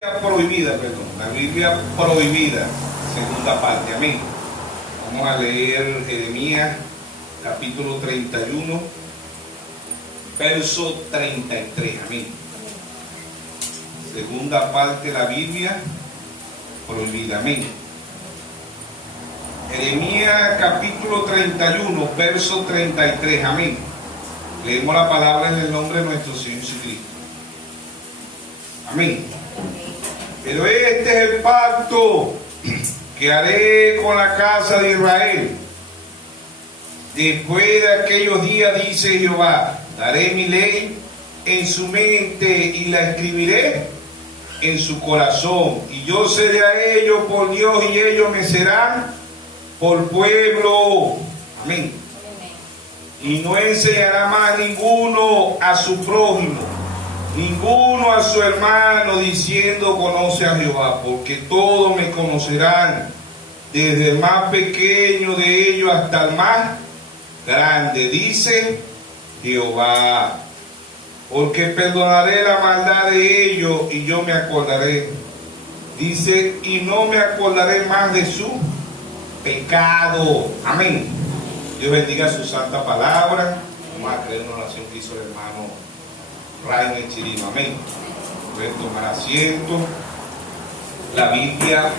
prohibida, perdón, la Biblia prohibida, segunda parte, amén. Vamos a leer Jeremías capítulo 31, verso 33, amén. Segunda parte de la Biblia prohibida, amén. Jeremías capítulo 31, verso 33, amén. Leemos la palabra en el nombre de nuestro Señor Jesucristo. Amén. Pero este es el pacto que haré con la casa de Israel. Después de aquellos días, dice Jehová, daré mi ley en su mente y la escribiré en su corazón. Y yo seré a ellos por Dios y ellos me serán por pueblo. Amén. Y no enseñará más ninguno a su prójimo, ninguno a su hermano, diciendo conoce a Jehová, porque todos me conocerán, desde el más pequeño de ellos hasta el más grande, dice Jehová. Porque perdonaré la maldad de ellos y yo me acordaré, dice, y no me acordaré más de su pecado. Amén. Dios bendiga su santa palabra. Vamos a creer una oración que hizo el hermano Rainer Chirino. Amén. Pueden tomar asiento. La Biblia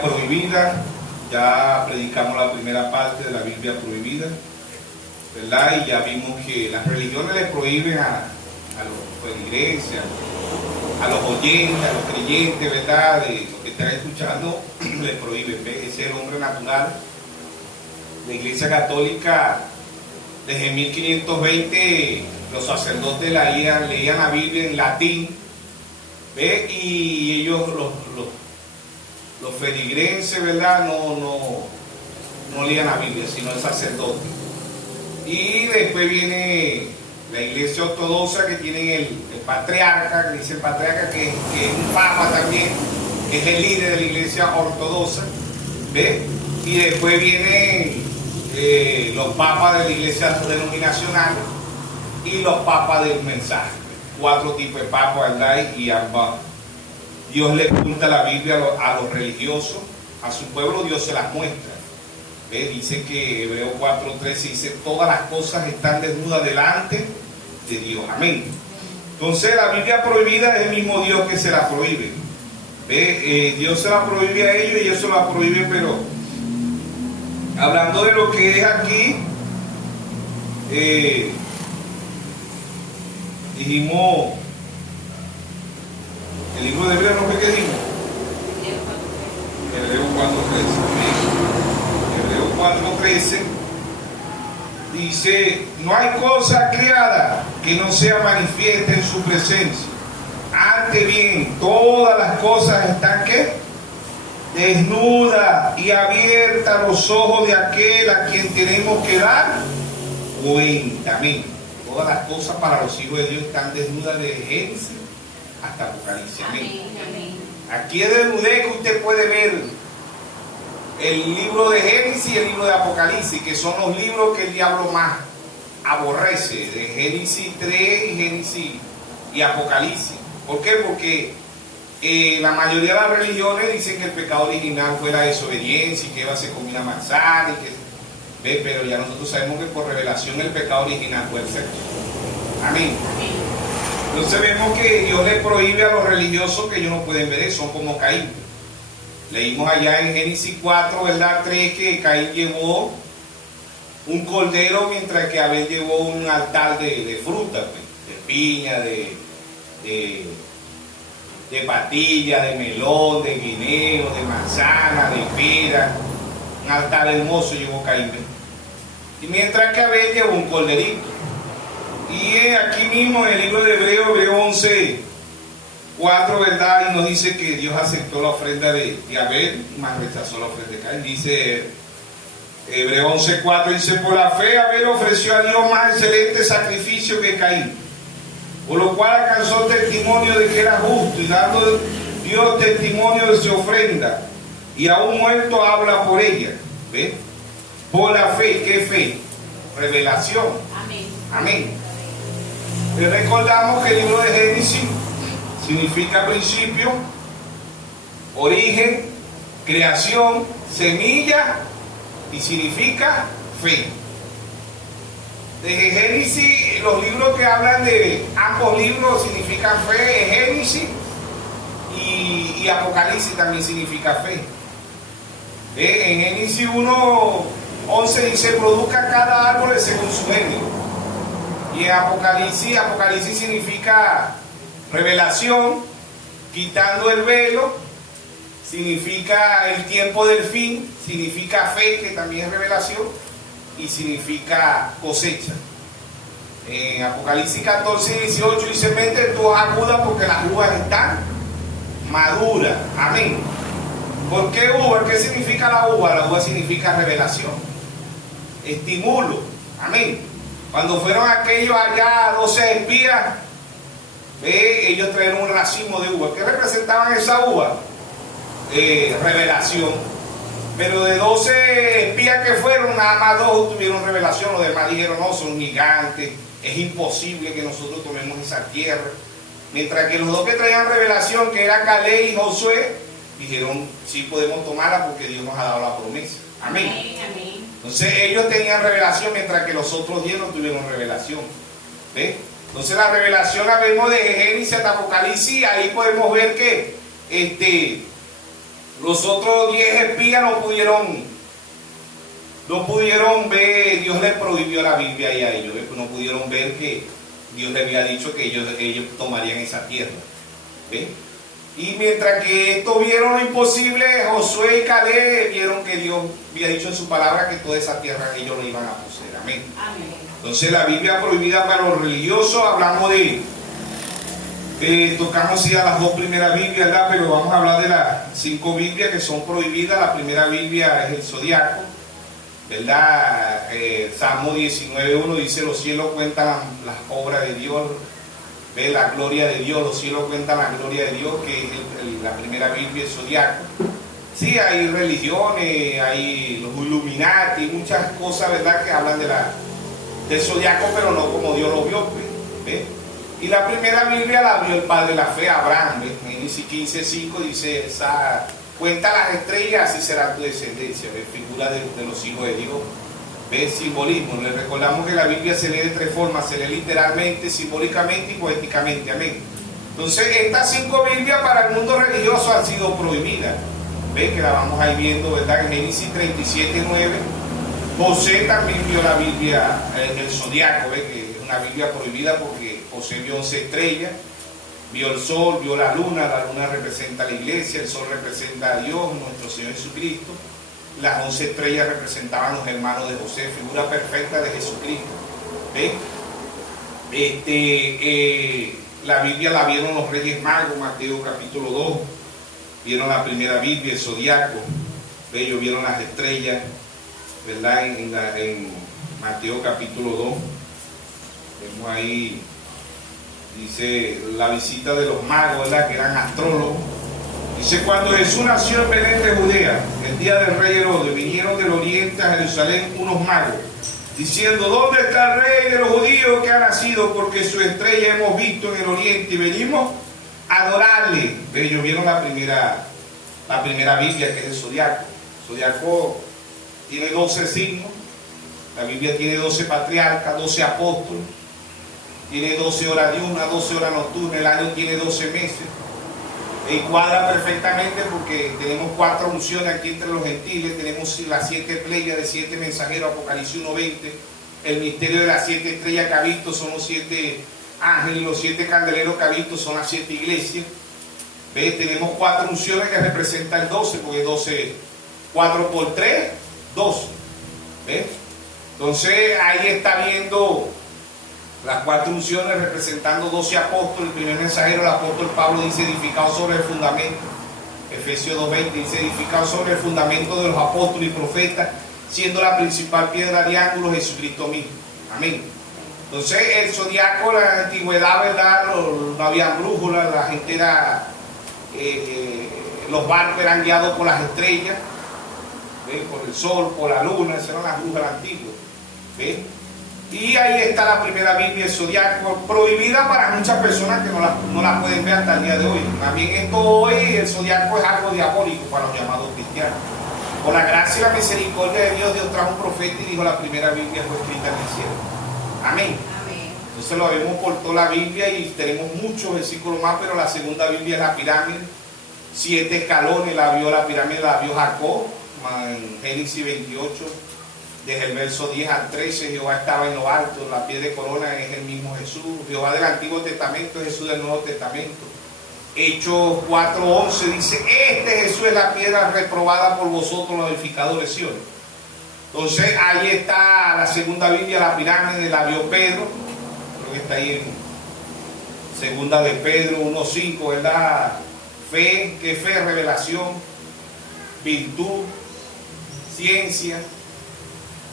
prohibida. Ya predicamos la primera parte de la Biblia prohibida, ¿verdad? Y ya vimos que las religiones le prohíben a los feligreses, a los oyentes, a los creyentes, ¿verdad? De los que están escuchando, le prohíben. ¿Ves? Ese es el hombre natural. La Iglesia Católica, desde 1520, los sacerdotes leían la Biblia en latín, ¿ve? Y ellos, los feligreses, ¿verdad? No leían la Biblia, sino el sacerdote. Y después viene la Iglesia Ortodoxa, que tienen el patriarca, que dice el patriarca, que es un papa también, que es el líder de la Iglesia Ortodoxa, ¿ve? Y después vienen los papas de la Iglesia denominacional y los papas del mensaje. 4 tipos de papas, ¿verdad? Y ambas. Dios le apunta la Biblia a los religiosos, a su pueblo Dios se las muestra. ¿Ve? Dice que Hebreos 4:13 dice, todas las cosas están desnudas delante de Dios. Amén. Entonces la Biblia prohibida es el mismo Dios que se la prohíbe. ¿Ve? Dios se la prohíbe a ellos y ellos se la prohíben, pero hablando de lo que es aquí, dijimos, el libro de Hebreos, ¿no fue que dijimos? Hebreos 4:13. Hebreos 4:13 dice, no hay cosa creada que no sea manifiesta en su presencia. Antes bien, todas las cosas están, ¿qué? Desnuda y abierta a los ojos de aquel a quien tenemos que dar cuenta. Amén. Todas las cosas para los hijos de Dios están desnudas de Génesis hasta Apocalipsis. Amén. Amén. Aquí es desnudez que usted puede ver el libro de Génesis y el libro de Apocalipsis, que son los libros que el diablo más aborrece, de Génesis 3 y Génesis y Apocalipsis. ¿Por qué? Porque la mayoría de las religiones dicen que el pecado original fue la desobediencia y que Eva se comió una manzana y que, ¿ve? Pero ya nosotros sabemos que por revelación el pecado original fue el sexo. Amén. Entonces vemos que Dios le prohíbe a los religiosos que ellos no pueden ver eso, son como Caín. Leímos allá en Génesis 4, ¿verdad? 3, que Caín llevó un cordero mientras que Abel llevó un altar de fruta, pues, de piña, de patilla, de melón, de guineo, de manzana, de pera. Un altar hermoso llevó Caín. Y mientras que Abel llevó un corderito. Y aquí mismo en el libro de Hebreos 11:4, ¿verdad? Y nos dice que Dios aceptó la ofrenda de Abel, más rechazó la ofrenda de Caín. Dice Hebreos 11:4, dice, por la fe Abel ofreció a Dios más excelente sacrificio que Caín, por lo cual alcanzó testimonio de que era justo, y dando Dios testimonio de su ofrenda, y aún muerto habla por ella. ¿Ve? Por la fe. ¿Qué fe? Revelación. Amén. Amén. Y recordamos que el libro de Génesis significa principio, origen, creación, semilla y significa fe. Desde Génesis, los libros que hablan de ambos libros significan fe, Génesis y Apocalipsis también significa fe. En Génesis 1:11 dice: produzca cada árbol según su género. Y en Apocalipsis significa revelación, quitando el velo, significa el tiempo del fin, significa fe, que también es revelación, y significa cosecha. En Apocalipsis 14:18 dice: mete tus agudas porque las uvas están maduras. Amén. ¿Por qué uva? ¿Qué significa la uva? La uva significa revelación, estimulo. Amén. Cuando fueron aquellos allá 12 espías, ellos trajeron un racimo de uva. ¿Qué representaban esa uva? Revelación. Pero de 12 espías que fueron, nada más 2 tuvieron revelación. Los demás dijeron: no, son gigantes, es imposible que nosotros tomemos esa tierra. Mientras que los 2 que traían revelación, que era Caleb y Josué, dijeron: sí podemos tomarla porque Dios nos ha dado la promesa. Amén. Amén. Entonces ellos tenían revelación, mientras que los otros 10 no tuvieron revelación. ¿Ves? Entonces la revelación la vemos de Génesis hasta Apocalipsis. Ahí podemos ver que los otros 10 espías no pudieron ver. Dios les prohibió la Biblia y a ellos no pudieron ver que Dios les había dicho que ellos tomarían esa tierra. ¿Ves? Y mientras que estos vieron lo imposible, Josué y Caleb vieron que Dios había dicho en su palabra que toda esa tierra ellos lo iban a poseer. Amén. Amén. Entonces la Biblia prohibida para los religiosos, hablamos tocamos sí a las 2 primeras Biblias, ¿verdad? Pero vamos a hablar de las 5 Biblias que son prohibidas. La primera Biblia es el zodiaco, ¿verdad? Salmo 19:1 dice: los cielos cuentan las obras de Dios. Ve la gloria de Dios, los cielos cuentan la gloria de Dios, que es la primera Biblia, el zodiaco. Sí, hay religiones, hay los Illuminati, muchas cosas, ¿verdad?, que hablan del zodiaco, pero no como Dios lo vio. ¿Ve? Y la primera Biblia la vio el padre de la fe, Abraham. En Génesis 15:5 dice: cuenta las estrellas, así será tu descendencia. ¿Ve? Figura de los hijos de Dios. ¿Ve? Simbolismo. Les recordamos que la Biblia se lee de 3 formas: se lee literalmente, simbólicamente y poéticamente. Amén. Entonces estas 5 Biblias para el mundo religioso han sido prohibidas. ¿Ve? Que la vamos a ir viendo, ¿verdad? En Génesis 37:9 José también vio la Biblia en el zodiaco. ¿Ve? Que es una Biblia prohibida porque José vio 11 estrellas, vio el sol, vio la luna representa a la iglesia, el sol representa a Dios, nuestro Señor Jesucristo. Las 11 estrellas representaban los hermanos de José, figura perfecta de Jesucristo. ¿Ves? La Biblia la vieron los Reyes Magos, Mateo capítulo 2. Vieron la primera Biblia, el zodiaco. Ellos vieron las estrellas, ¿verdad? En Mateo capítulo 2. Vemos ahí, dice la visita de los magos, ¿verdad?, que eran astrólogos. Dice: cuando Jesús nació en Belén de Judea, el día del rey Herodes, vinieron del oriente a Jerusalén unos magos, diciendo: ¿dónde está el rey de los judíos que ha nacido? Porque su estrella hemos visto en el oriente y venimos a adorarle. Ellos vieron la primera Biblia, que es el zodiaco. El zodiaco tiene 12 signos. La Biblia tiene 12 patriarcas, 12 apóstoles. Tiene 12 horas diurnas, 12 horas nocturnas. El año tiene 12 meses. Y cuadra perfectamente porque tenemos 4 unciones aquí entre los gentiles. Tenemos las 7 playas de 7 mensajeros, Apocalipsis 1:20. El misterio de las 7 estrellas que ha visto son los 7 ángeles. Los 7 candeleros que ha visto son las 7 iglesias. ¿Ves? Tenemos 4 unciones que representan el 12, porque 12, 4 por 3, 12. ¿Ves? Entonces ahí está viendo las 4 unciones representando 12 apóstoles. El primer mensajero, el apóstol Pablo, dice: edificado sobre el fundamento. Efesios 2:20 dice: edificado sobre el fundamento de los apóstoles y profetas, siendo la principal piedra de ángulo Jesucristo mismo. Amén. Entonces el zodiaco, la antigüedad, ¿verdad? No había brújulas, la gente era, los barcos eran guiados por las estrellas, ¿ves? Por el sol, por la luna. Esas eran las brújulas antiguas, ¿ves? Y ahí está la primera Biblia, el zodiaco, prohibida para muchas personas que no la pueden ver hasta el día de hoy. Más bien esto hoy, el zodiaco es algo diabólico para los llamados cristianos. Por la gracia y la misericordia de Dios, Dios trajo un profeta y dijo: la primera Biblia fue escrita en el cielo. Amén. Entonces lo vemos por toda la Biblia y tenemos muchos versículos más, pero la segunda Biblia es la pirámide. 7 escalones la pirámide la vio Jacob, en Génesis 28, desde el verso 10 al 13, Jehová estaba en lo alto, la piel de corona es el mismo Jesús. Jehová del Antiguo Testamento es Jesús del Nuevo Testamento. Hechos 4:11 dice: este Jesús es la piedra reprobada por vosotros los edificadores, ¿sí o no? Entonces ahí está la segunda Biblia, la pirámide, la vio Pedro, creo que está ahí en segunda de Pedro 1:5, ¿verdad? Fe, ¿qué fe? Revelación, virtud, ciencia,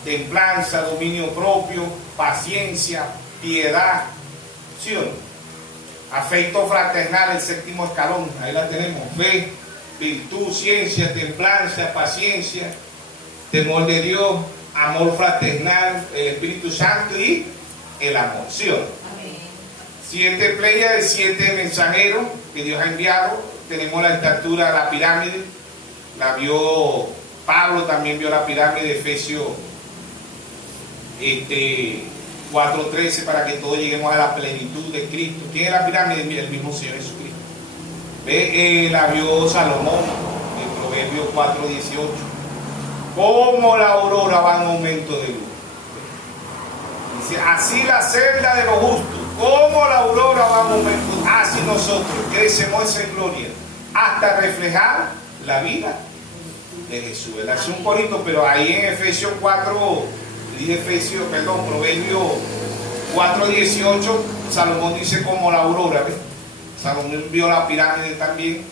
templanza, dominio propio, paciencia, piedad, ¿sí o no? Afecto fraternal, el séptimo escalón, ahí la tenemos: fe, virtud, ciencia, templanza, paciencia, temor de Dios, amor fraternal, el Espíritu Santo y el amor, ¿sí o no? Amén. 7 pléyades, 7 mensajeros que Dios ha enviado. Tenemos la estatura, la pirámide, la vio Pablo, también vio la pirámide de Efesios 4:13, para que todos lleguemos a la plenitud de Cristo. ¿Quién es la pirámide? El mismo Señor Jesucristo. La vio Salomón en Proverbios 4:18. Como la aurora va en aumento de luz. Dice: así la celda de los justos, como la aurora va en aumento, así nosotros crecemos en gloria hasta reflejar la vida de Jesús. ¿Verdad? Es un corito, pero ahí en Efesios 4, Proverbios 4:18, Salomón dice como la aurora, ¿ves? Salomón vio la pirámide también,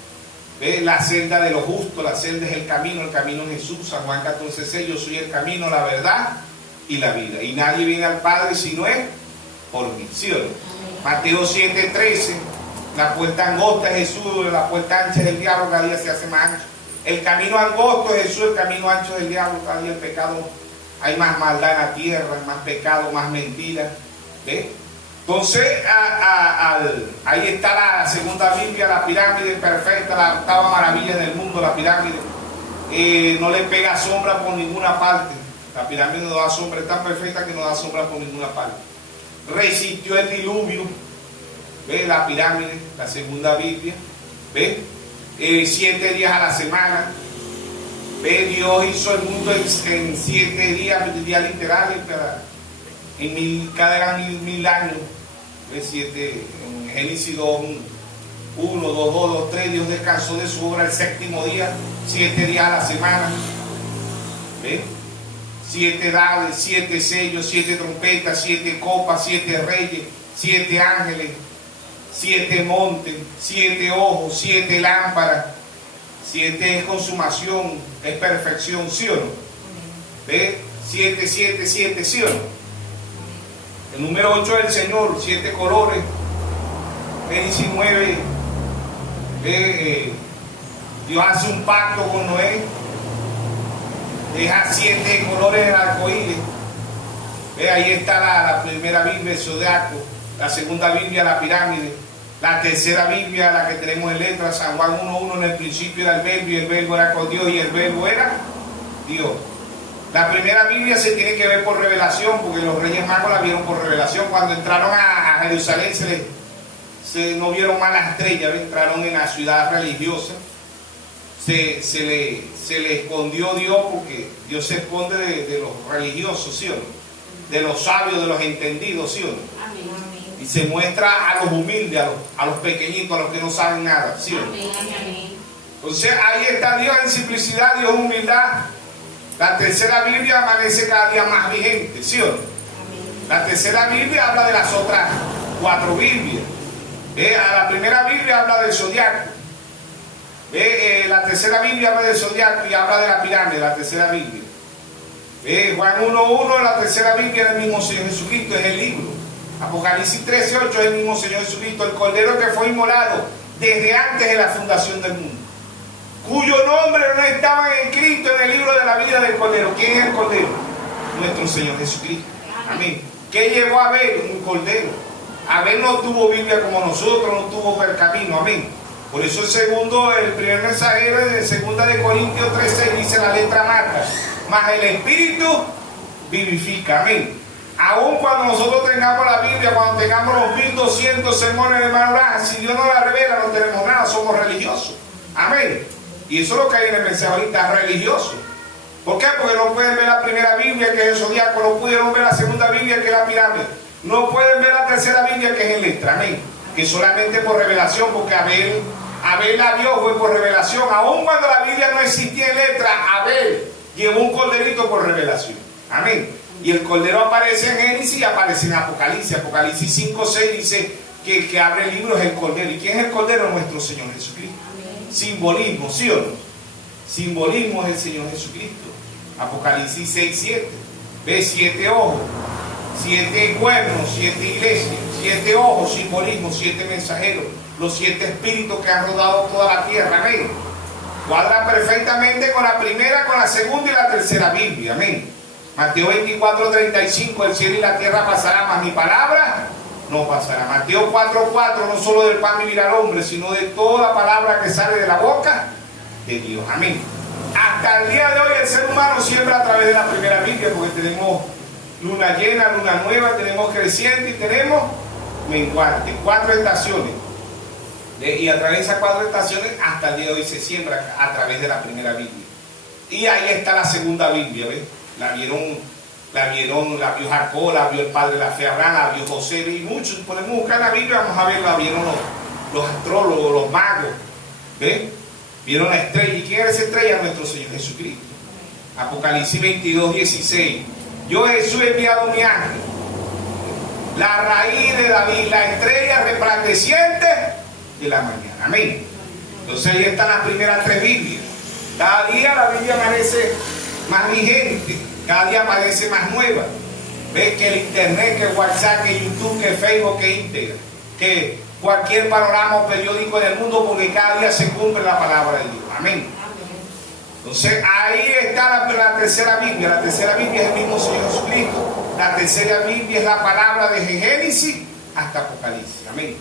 ¿ves? La celda de los justos, la celda es el camino es Jesús. San Juan 14:6, yo soy el camino, la verdad y la vida, y nadie viene al Padre si no es por mí, ¿sí o no? Mateo 7:13, la puerta angosta es Jesús, la puerta ancha es el diablo, cada día se hace más ancho. El camino angosto es Jesús, el camino ancho es el diablo, cada día el pecado, hay más maldad en la tierra, más pecado, más mentira, ¿ves? Entonces ahí está la segunda Biblia, la pirámide perfecta, la octava maravilla del mundo, la pirámide. No le pega sombra por ninguna parte. La pirámide no da sombra, es tan perfecta que no da sombra por ninguna parte. Resistió el diluvio, ¿ves? La pirámide, la segunda Biblia, ¿ves? 7 días a la semana, ¿ves? Dios hizo el mundo en 7 días, días literales, cada 1000 años, ¿ves? 7, en Génesis 2:1, 2:2, 2:3, Dios descansó de su obra el séptimo día, 7 días a la semana, ¿ves? 7 dados, 7 sellos, 7 trompetas, 7 copas, 7 reyes, 7 ángeles, 7 montes, 7 ojos, 7 lámparas. 7 es consumación, es perfección, ¿sí o no? ¿Ves? 7, 7, 7, ¿sí o no? El número 8 es el Señor, 7 colores. 19, Dios hace un pacto con Noé. Deja 7 colores en el arcoíris. Ahí está la primera Biblia, el zodiaco. La segunda Biblia, la pirámide. La tercera Biblia, la que tenemos en letras, San Juan 1:1, en el principio era el verbo, y el verbo era con Dios, y el verbo era Dios. La primera Biblia se tiene que ver por revelación, porque los Reyes Magos la vieron por revelación. Cuando entraron a Jerusalén no vieron más las estrellas, entraron en la ciudad religiosa. Se le escondió Dios, porque Dios se esconde de los religiosos, ¿sí o no? De los sabios, de los entendidos, ¿sí o no? Amén. Y se muestra a los humildes, a los pequeñitos, a los que no saben nada, ¿sí o no? Amén. Entonces ahí está Dios en simplicidad, Dios en humildad. La tercera Biblia amanece cada día más vigente, ¿sí o no? Amén. La tercera Biblia habla de las otras 4 Biblias. La primera Biblia habla del zodiaco. La tercera Biblia habla del zodiaco y habla de la pirámide, la tercera Biblia. Juan 1:1, la tercera Biblia es el mismo Señor Jesucristo, es el libro. Apocalipsis 13:8 es el mismo Señor Jesucristo, el Cordero que fue inmolado desde antes de la fundación del mundo, cuyo nombre no estaba escrito en el libro de la vida del Cordero. ¿Quién es el Cordero? Nuestro Señor Jesucristo. Amén. ¿Qué llevó a Abel? Un cordero. Abel no tuvo Biblia como nosotros, no tuvo pergamino, amén. Por eso el primer mensajero de 2 de Corintios 13 dice: la letra mata, mas el espíritu vivifica, amén. Aún cuando nosotros tengamos la Biblia, cuando tengamos los 1200 sermones de hermano Branham, si Dios no la revela, no tenemos nada, somos religiosos, amén. Y eso es lo que hay en el mensaje ahorita, religioso. ¿Por qué? Porque no pueden ver la primera Biblia, que es el zodiaco, no pudieron ver la segunda Biblia, que es la pirámide, no pueden ver la tercera Biblia, que es en letra, amén. Que solamente por revelación, porque Abel la vio, fue por revelación. Aún cuando la Biblia no existía en letra, Abel llevó un corderito por revelación, amén. Y el cordero aparece en Génesis y aparece en Apocalipsis. Apocalipsis 5:6 dice que abre el libro es el cordero. ¿Y quién es el cordero? Nuestro Señor Jesucristo. Amén. Simbolismo, ¿sí o no? Simbolismo es el Señor Jesucristo. Apocalipsis 6:7. Ve 7 ojos, 7 cuernos, 7 iglesias, 7 ojos, simbolismo, 7 mensajeros, los 7 espíritus que han rodado toda la tierra, amén. Cuadra perfectamente con la primera, con la segunda y la tercera Biblia, amén. Mateo 24:35, el cielo y la tierra pasarán, mas mi palabra no pasará. Mateo 4:4, no solo del pan vivirá el hombre, sino de toda palabra que sale de la boca de Dios, amén. Hasta el día de hoy el ser humano siembra a través de la primera Biblia, porque tenemos luna llena, luna nueva, tenemos creciente y tenemos menguante, 4 estaciones. Y a través de esas 4 estaciones hasta el día de hoy se siembra a través de la primera Biblia. Y ahí está la segunda Biblia, ¿ves? La vio Jacob, la vio el padre de la fe Abraham, la vio José, y muchos. Podemos buscar la Biblia, vamos a ver, la vieron los astrólogos, los magos, ¿ves? Vieron la estrella. ¿Y quién era esa estrella? Nuestro Señor Jesucristo. Apocalipsis 22:16. Yo Jesús he enviado mi ángel, la raíz de David, la estrella resplandeciente de la mañana, amén. Entonces ahí están las primeras 3 Biblias. Cada día la Biblia amanece más vigente, cada día aparece más nueva. Ves que el internet, que WhatsApp, que YouTube, que Facebook, que Instagram, que cualquier panorama o periódico en el mundo, porque cada día se cumple la palabra de Dios, amén. Entonces ahí está la tercera Biblia. La tercera Biblia es el mismo Señor Jesucristo. La tercera Biblia es la palabra de Génesis hasta Apocalipsis, amén.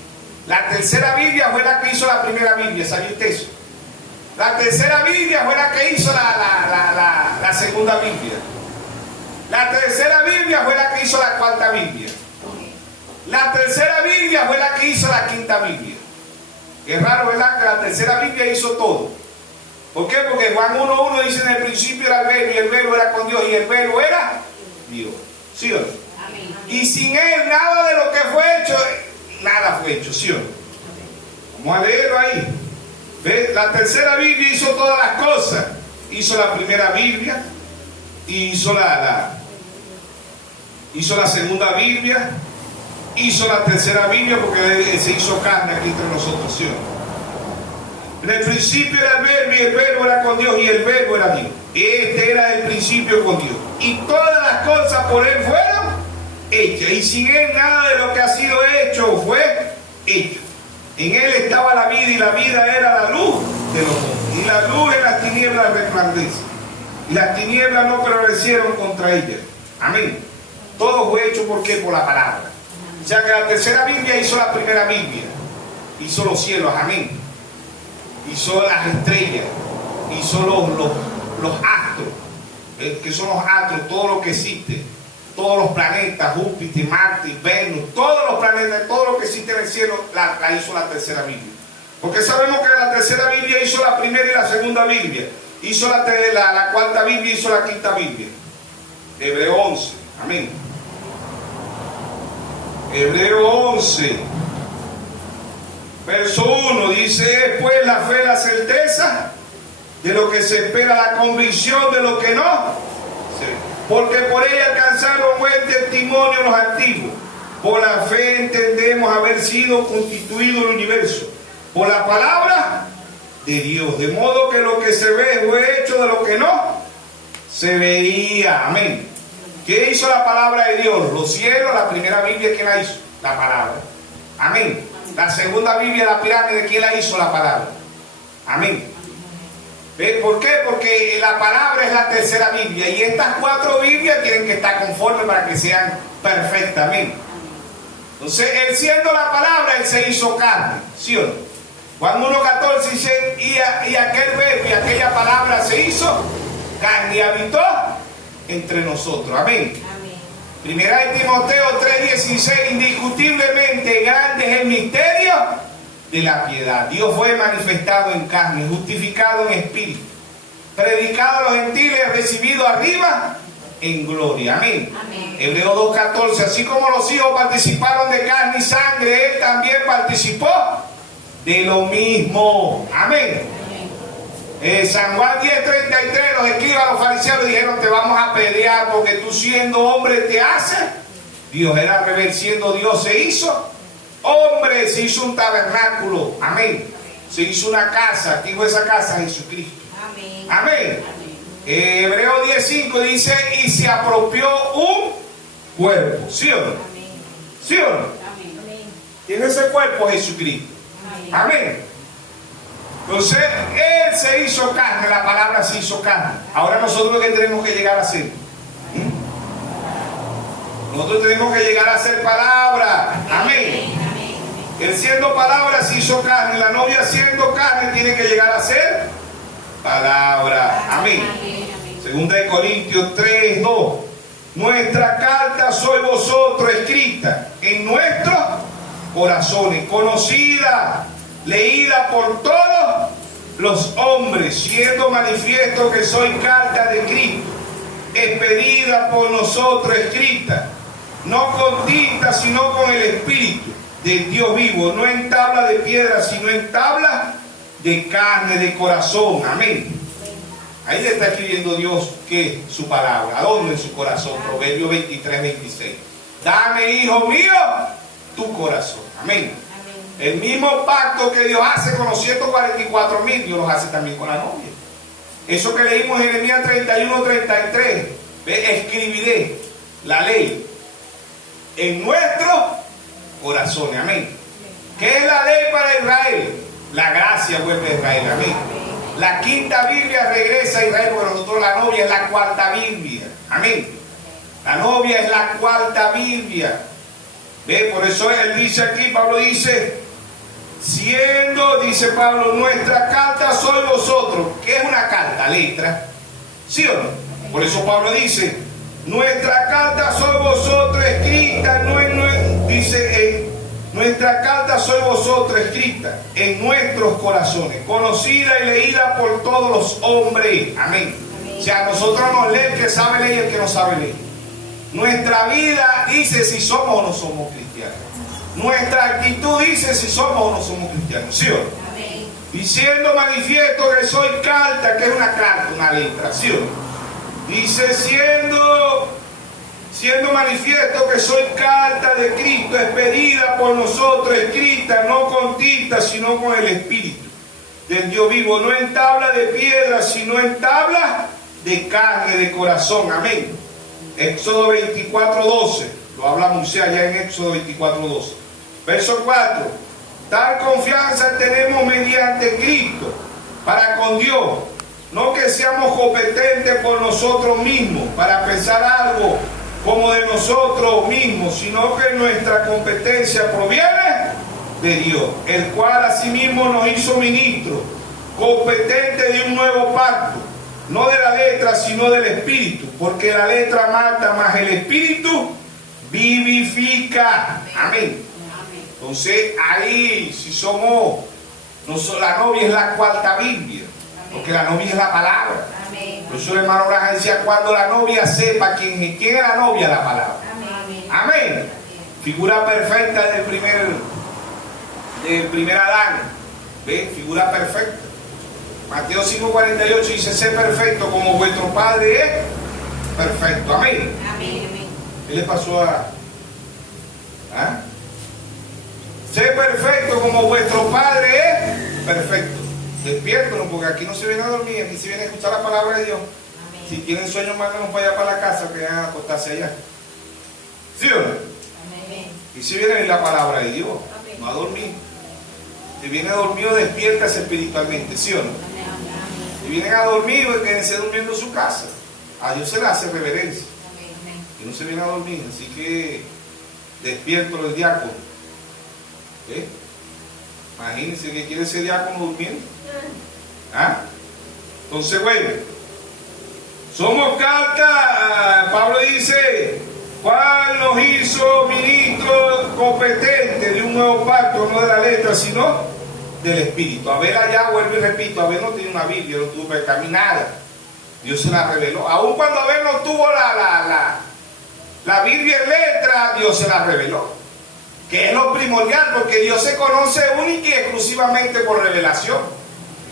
La tercera Biblia fue la que hizo la primera Biblia, ¿sabía usted eso? La tercera Biblia fue la que hizo la segunda Biblia. La tercera Biblia fue la que hizo la cuarta Biblia. La tercera Biblia fue la que hizo la quinta Biblia. Es raro, ¿verdad? Que la tercera Biblia hizo todo. ¿Por qué? Porque Juan 1:1 dice: en el principio era el verbo, y el verbo era con Dios, y el verbo era Dios. ¿Sí o no? Amén. Y sin él nada de lo que fue hecho, nada fue hecho, ¿sí o no? Vamos a leerlo ahí. ¿Ves? La tercera Biblia hizo todas las cosas. Hizo la primera Biblia, hizo hizo la segunda Biblia, hizo la tercera Biblia, porque se hizo carne aquí entre nosotros, ¿sí o no? En el principio era el verbo, y el verbo era con Dios, y el verbo era Dios. Este era el principio con Dios. Y todas las cosas por él fueron hechas. Y sin él nada de lo que ha sido hecho fue hecho. En él estaba la vida, y la vida era la luz de los hombres. Y la luz en las tinieblas resplandece. Y las tinieblas no prevalecieron contra ella. Amén. Todo fue hecho, ¿por qué? Por la palabra. O sea que la tercera Biblia hizo la primera Biblia. Hizo los cielos, amén. Hizo las estrellas, hizo los astros, que son los astros, todo lo que existe, todos los planetas, Júpiter, Marte, Venus, todos los planetas, todo lo que existe en el cielo, la hizo la tercera Biblia. Porque sabemos que la tercera Biblia hizo la primera y la segunda Biblia, hizo la cuarta Biblia, hizo la quinta Biblia. Hebreo 11, amén. Hebreo 11. Verso 1 dice: pues la fe, la certeza de lo que se espera, la convicción de lo que no se ve. Porque por ella alcanzaron buen testimonio los antiguos. Por la fe entendemos haber sido constituido el universo por la palabra de Dios, de modo que lo que se ve fue hecho de lo que no se veía, amén. ¿Qué hizo la palabra de Dios? Los cielos. La primera Biblia, ¿quién la hizo? La palabra, amén. La segunda Biblia, la pirámide, ¿quién la hizo? La palabra. Amén. ¿Ve? ¿Por qué? Porque la palabra es la tercera Biblia y estas 4 Biblias tienen que estar conformes para que sean perfectamente. Entonces, Él siendo la palabra, Él se hizo carne, ¿sí o no? Juan 1:14 dice, y aquel verbo y aquella palabra se hizo carne y habitó entre nosotros. Amén. Primera de Timoteo 3:16, indiscutiblemente grande es el misterio de la piedad. Dios fue manifestado en carne, justificado en espíritu, predicado a los gentiles, recibido arriba en gloria. Amén. Hebreos 2:14, así como los hijos participaron de carne y sangre, Él también participó de lo mismo. Amén. San Juan 10:33, los escribas a los fariseos le dijeron, te vamos a pelear porque tú siendo hombre te haces Dios. Era rebelde, siendo Dios se hizo hombre, se hizo un tabernáculo. Amén. Se hizo una casa. ¿Quién fue esa casa? Jesucristo. Amén. Amén. Hebreos 10:5 dice, y se apropió un cuerpo. ¿Sí o no? Amén. ¿Sí o no? Amén. ¿Quién es ese cuerpo? Jesucristo. Amén. Amén. Entonces, Él se hizo carne, la palabra se hizo carne. Ahora nosotros lo que tenemos que llegar a ser. Nosotros tenemos que llegar a ser palabra. Amén. Él siendo palabra se hizo carne. La novia siendo carne tiene que llegar a ser palabra. Amén. Segunda de Corintios 3:2. Nuestra carta sois vosotros escrita en nuestros corazones, conocida, leída por todos los hombres, siendo manifiesto que soy carta de Cristo, expedida por nosotros, escrita, no con tinta, sino con el Espíritu del Dios vivo, no en tabla de piedra, sino en tabla de carne, de corazón. Amén. Ahí le está escribiendo Dios que su palabra. ¿A dónde? En su corazón. Proverbios 23:26. Dame, hijo mío, tu corazón. Amén. El mismo pacto que Dios hace con los 144,000, Dios los hace también con la novia. Eso que leímos en Jeremías 31:33. Escribiré la ley en nuestros corazones. Amén. ¿Qué es la ley para Israel? La gracia vuelve a Israel. Amén. La quinta Biblia regresa a Israel, porque nosotros la novia es la cuarta Biblia. Amén. La novia es la cuarta Biblia. ¿Ve? Por eso él dice aquí, Pablo dice, siendo, dice Pablo, nuestra carta sois vosotros. ¿Qué es una carta? Letra. ¿Sí o no? Por eso Pablo dice, nuestra carta sois vosotros escrita, dice, nuestra carta sois vosotros escrita en nuestros corazones, conocida y leída por todos los hombres. Amén. O sea, nosotros nos lee el que sabe leer y el que no sabe leer. Nuestra vida dice si somos o no somos cristianos. Nuestra actitud dice si somos o no somos cristianos. ¿Sí o no? Amén. Diciendo manifiesto que soy carta, que es una carta, una letra. ¿Sí o no? Dice siendo manifiesto que soy carta de Cristo, expedida por nosotros, escrita no con tinta, sino con el Espíritu del Dios vivo, no en tabla de piedra, sino en tabla de carne, de corazón. Amén. Éxodo 24:12, lo habla Moisés allá en Éxodo 24:12. Verso 4, tal confianza tenemos mediante Cristo para con Dios, no que seamos competentes por nosotros mismos para pensar algo como de nosotros mismos, sino que nuestra competencia proviene de Dios, el cual asimismo nos hizo ministros, competentes de un nuevo pacto, no de la letra, sino del Espíritu, porque la letra mata, mas el Espíritu vivifica. Amén. Entonces ahí, si somos, la novia es la cuarta Biblia, porque la novia es la palabra. Por eso el hermano Branham decía, cuando la novia sepa quién es la novia, la palabra. Amén. Figura perfecta del primer Adán. ¿Ven? Figura perfecta. Mateo 5:48 dice, sé perfecto como vuestro Padre es perfecto. Amén. ¿Qué le pasó a? Sé perfecto como vuestro Padre es perfecto. Despiértanos, porque aquí no se viene a dormir, aquí se viene a escuchar la palabra de Dios. Amén. Si tienen sueños, mándanos para allá, para la casa, que vayan a acostarse allá. ¿Sí o no? Amén. Y si viene la palabra de Dios, amén, no a dormir. Si viene dormido, despiértase espiritualmente. ¿Sí o no? Amén. Si vienen a dormir, pues quédense durmiendo en su casa. A Dios se le hace reverencia. Y no se viene a dormir. Así que despierto el diácono. Imagínense que quiere ser diácono durmiendo. ¿Ah? Entonces, bueno, somos carta. Pablo dice: ¿cuál nos hizo ministros competentes de un nuevo pacto, no de la letra, sino del Espíritu? Abel allá, vuelvo y repito, Abel no tiene una Biblia, no tuvo percaminada. Dios se la reveló. Aun cuando Abel no tuvo la Biblia en letra, Dios se la reveló. Que es lo primordial, porque Dios se conoce única y exclusivamente por revelación.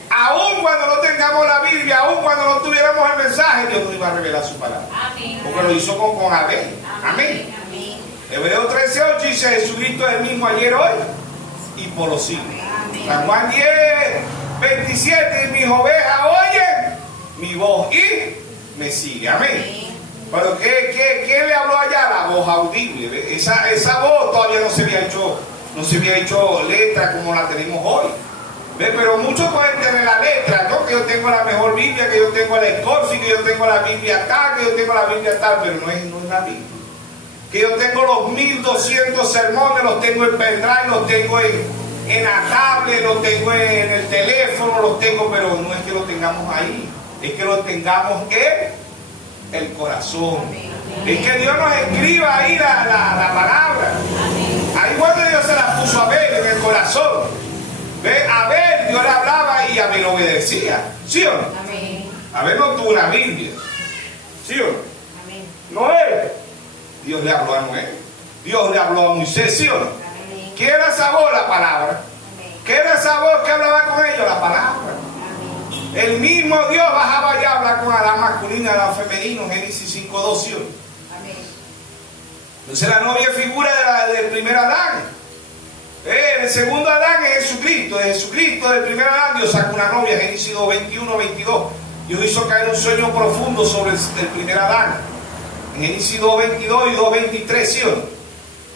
Aun cuando no tengamos la Biblia, aun cuando no tuviéramos el mensaje, Dios nos iba a revelar su palabra. Amén. Porque lo hizo con Abel. Amén. Amén. Hebreos 13:8 dice: Jesucristo es el mismo ayer, hoy y por los siglos. San Juan 10:27: mis ovejas oyen mi voz y me sigue. Amén. Pero ¿quién le habló allá? La voz audible. Esa voz todavía no se había hecho letra como la tenemos hoy. Pero muchos pueden tener la letra, ¿no? Que yo tengo la mejor Biblia, que yo tengo el Scorpio, que yo tengo la Biblia tal, que yo tengo la Biblia tal, pero no es la Biblia. Que yo tengo los 1200 sermones, los tengo en pendrive, los tengo en la tablet, los tengo en el teléfono, los tengo, pero no es que los tengamos ahí, es que los tengamos en el corazón. Es que Dios nos escriba ahí la palabra. Ahí cuando Dios se la puso a Abel en el corazón. Abel, Dios le hablaba y Abel obedecía. ¿Sí o no? Amén. Abel no tuvo una Biblia. ¿Sí o no? Amén. Noé, Dios le habló a Noé. Dios le habló a Moisés. ¿Sí o no? Amén. ¿Qué era esa voz? La palabra. Amén. ¿Qué era esa voz que hablaba con ellos? La palabra. Amén. El mismo Dios bajaba allá a hablar con Adán masculino y Adán femenino, Génesis 5:2. ¿Sí o no? Amén. Entonces la novia figura del primer Adán. El segundo Adán es Jesucristo. De Jesucristo, del primer Adán, Dios sacó una novia. Génesis 2:21-22. Dios hizo caer un sueño profundo sobre el primer Adán. En Génesis 2:22 y 2:23, ¿sí o no?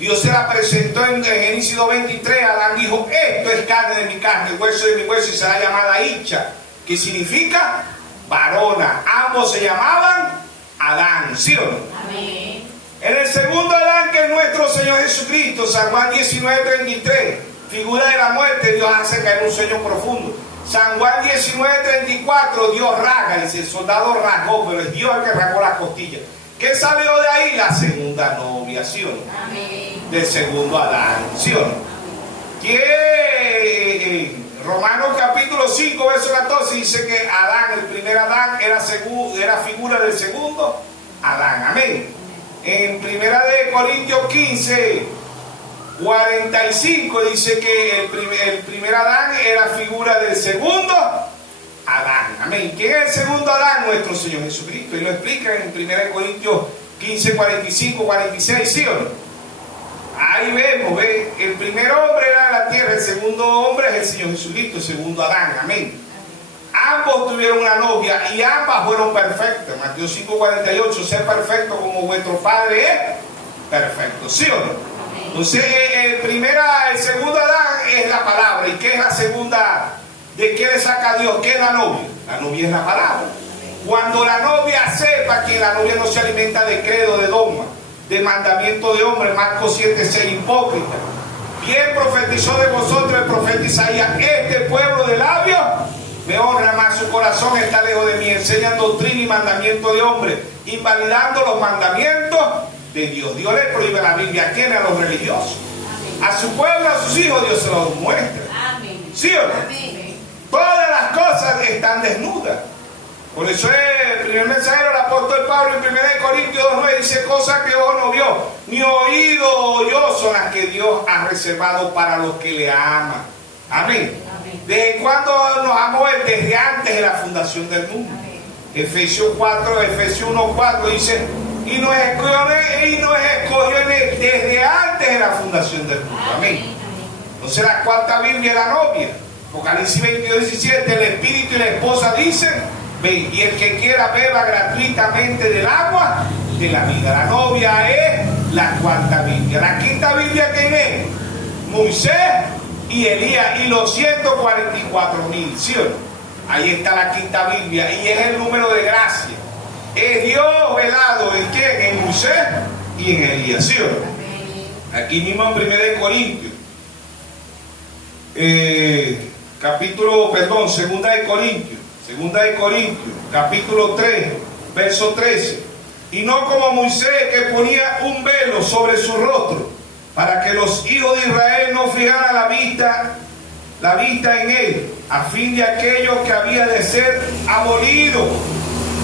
Dios se la presentó en Génesis 2:23. Adán dijo: esto es carne de mi carne, hueso de mi hueso, y será llamada Icha, que significa varona. Ambos se llamaban Adán, ¿sí o no? Amén. En el segundo Adán, que es nuestro Señor Jesucristo, San Juan 19:33, figura de la muerte, Dios hace caer un sueño profundo. San Juan 19:34, Dios raga, dice: el soldado rasgó, pero es Dios el que rasgó las costillas. ¿Qué salió de ahí? La segunda novia, ¿sí o no? Amén. Del segundo Adán, ¿sí o no? Que Romanos capítulo 5, verso 14 dice que Adán, el primer Adán, era figura del segundo Adán. Amén. En primera de Corintios 15:45 dice que el primer Adán era figura del segundo Adán. Amén. ¿Quién es el segundo Adán? Nuestro Señor Jesucristo. Y lo explica en primera de Corintios 15:45-46, ¿sí o no? Ahí vemos, el primer hombre era de la tierra, el segundo hombre es el Señor Jesucristo, el segundo Adán. Amén. Ambos tuvieron una novia y ambas fueron perfectas. Mateo 5:48: ser perfecto como vuestro Padre es perfecto. ¿Sí o no? Entonces, el segundo Adán es la palabra. ¿Y qué es la segunda? ¿De qué le saca Dios? ¿Qué es la novia? La novia es la palabra. Cuando la novia sepa que la novia no se alimenta de credo, de dogma, de mandamiento de hombre, Marcos 7:6, hipócrita. Bien profetizó de vosotros el profeta Isaías: este pueblo de labios me honra, mas su corazón está lejos de mí. Enseñan doctrina y mandamiento de hombre, invalidando los mandamientos de Dios. Dios le prohíbe la Biblia. ¿A quién? A los religiosos. A su pueblo, a sus hijos, Dios se los muestra. Amén. ¿Sí o no? Amén. Todas las cosas están desnudas. Por eso el primer mensajero, el apóstol Pablo, en 1 Corintios 2:9 dice: cosas que ojo no vio, ni oído oyó, son las que Dios ha reservado para los que le aman. Amén. ¿Desde cuándo nos amó Él? Desde antes de la fundación del mundo. Efesios 1:4 dice: y nos escogió en Él desde antes de la fundación del mundo. Amén. Entonces la cuarta Biblia es la novia. Apocalipsis 22:17, el espíritu y la esposa dicen: ven, y el que quiera beba gratuitamente del agua de la vida. La novia es la cuarta Biblia. La quinta Biblia, ¿quién es? Moisés y Elías y los 144,000, ¿sí o no? Ahí está la quinta Biblia y es el número de gracia. Es Dios velado en quién, en Moisés y en Elías, ¿sí o no? Aquí mismo en 1 Corintios, segunda de Corintios, capítulo 3, verso 13. Y no como Moisés, que ponía un velo sobre su rostro, para que los hijos de Israel no fijaran la vista en él, a fin de aquello que había de ser abolido.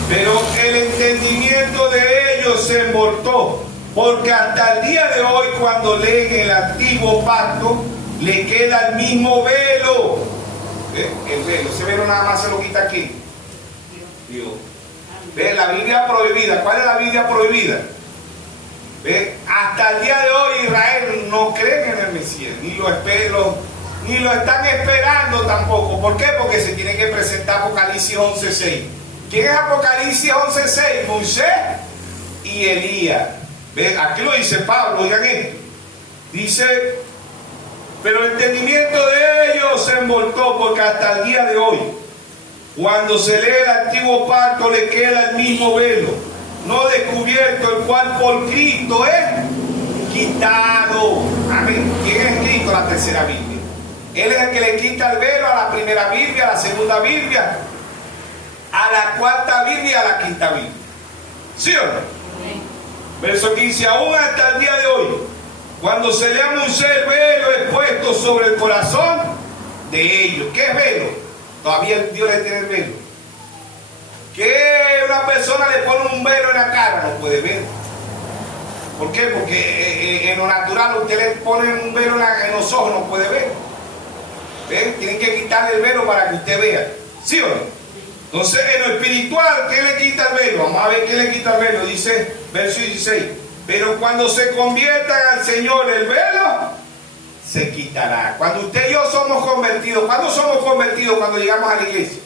Pero el entendimiento de ellos se emboltó, porque hasta el día de hoy, cuando leen el antiguo pacto, le queda el mismo velo. El velo, ese velo nada más se lo quita aquí. Dios. ¿Ve? La Biblia prohibida. ¿Cuál es la Biblia prohibida? ¿Ve? Hasta el día de hoy Israel no creen en el Mesías, ni lo están esperando tampoco. ¿Por qué? Porque se tiene que presentar Apocalipsis 11:6. ¿Quién es Apocalipsis 11:6? Moisés y Elías. ¿Ve? Aquí lo dice Pablo, oigan esto. Dice, pero el entendimiento de ellos se emboltó, porque hasta el día de hoy, cuando se lee el antiguo pacto, le queda el mismo velo, no descubierto, el cual por Cristo es quitado. Amén. ¿Quién es Cristo? La tercera Biblia. Él es el que le quita el velo a la primera Biblia, a la segunda Biblia, a la cuarta Biblia y a la quinta Biblia. ¿Sí o no? Verso 15, aún hasta el día de hoy, cuando se lee a Moisés, el velo es puesto sobre el corazón de ellos. ¿Qué es velo? Todavía Dios le tiene el velo. Que una persona le pone un velo en la cara, no puede ver. ¿Por qué? Porque en lo natural usted le pone un velo en los ojos, no puede ver. ¿Ven? Tienen que quitarle el velo para que usted vea. ¿Sí o no? Entonces, en lo espiritual, ¿qué le quita el velo? Vamos a ver qué le quita el velo. Dice, verso 16. Pero cuando se conviertan al Señor, el velo se quitará. Cuando usted y yo somos convertidos, ¿cuándo somos convertidos? Cuando llegamos a la iglesia.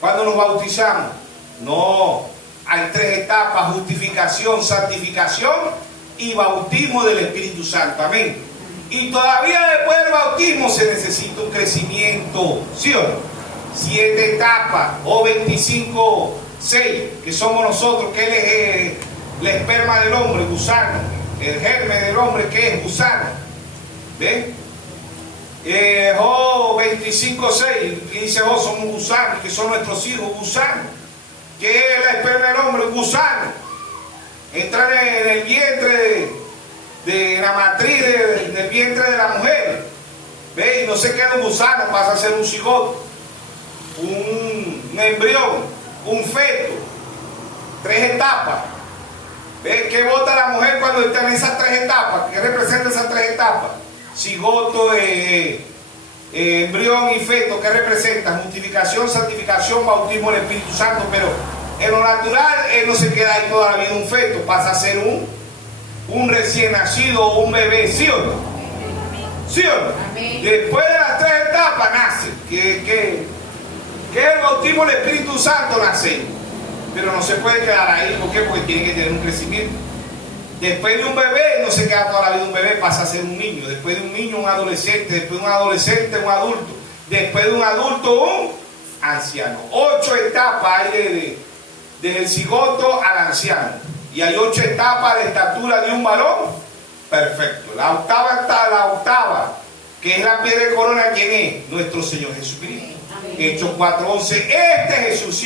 Cuando nos bautizamos. No, hay tres etapas: justificación, santificación y bautismo del Espíritu Santo. Amén. Y todavía después del bautismo se necesita un crecimiento. ¿Sí o no? 7 etapas, o 25, 6, que somos nosotros, que Él es la esperma del hombre, gusano. El germen del hombre, que es gusano. ¿Ven? Job 25, 6, que dice, somos gusanos, que son nuestros hijos gusanos. Que es la esperma del hombre, gusano. Entrar en el vientre de la matriz del vientre de la mujer. ¿Ven? Y no se queda un gusano, pasa a ser un cigoto, un embrión, un feto. 3 etapas. ¿Ven? ¿Qué vota la mujer cuando está en esas 3 etapas? ¿Qué representa esas 3 etapas? Cigoto, embrión y feto. ¿Qué representa? Justificación, santificación, bautismo del Espíritu Santo. Pero en lo natural, él no se queda ahí toda la vida un feto, pasa a ser un recién nacido o un bebé. ¿Sí o no? ¿Sí o no? Amén. Después de las 3 etapas nace. ¿Qué es el bautismo del Espíritu Santo? Nace. Pero no se puede quedar ahí. ¿Por qué? Porque tiene que tener un crecimiento. Después de un bebé, no se queda toda la vida un bebé, pasa a ser un niño. Después de un niño, un adolescente. Después de un adolescente, un adulto. Después de un adulto, un anciano. 8 etapas hay desde el cigoto al anciano. Y hay 8 etapas de estatura de un varón perfecto. La octava, que es la piedra de corona, ¿quién es? Nuestro Señor Jesucristo. Hechos 4:11. Este es Jesús.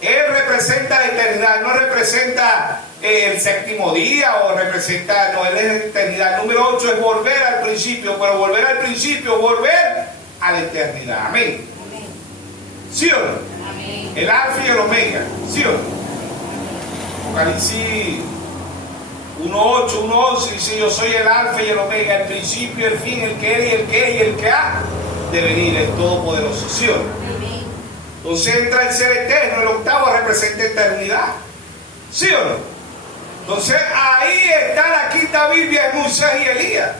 Él representa la eternidad, no representa el séptimo día, o representa, no, Él es la eternidad. El número 8 es volver al principio, pero volver al principio, volver a la eternidad. Amén. Amén. ¿Sí o no? Amén. El alfa y el omega. ¿Sí o no? Apocalipsis 1:8, 1:11 dice: yo soy el alfa y el omega, el principio, el fin, el que era y el que es y el que ha de venir, el todopoderoso. ¿Sí o no? Entonces entra el ser eterno. El octavo representa eternidad. ¿Sí o no? Entonces ahí está la quinta Biblia de Moisés y Elías.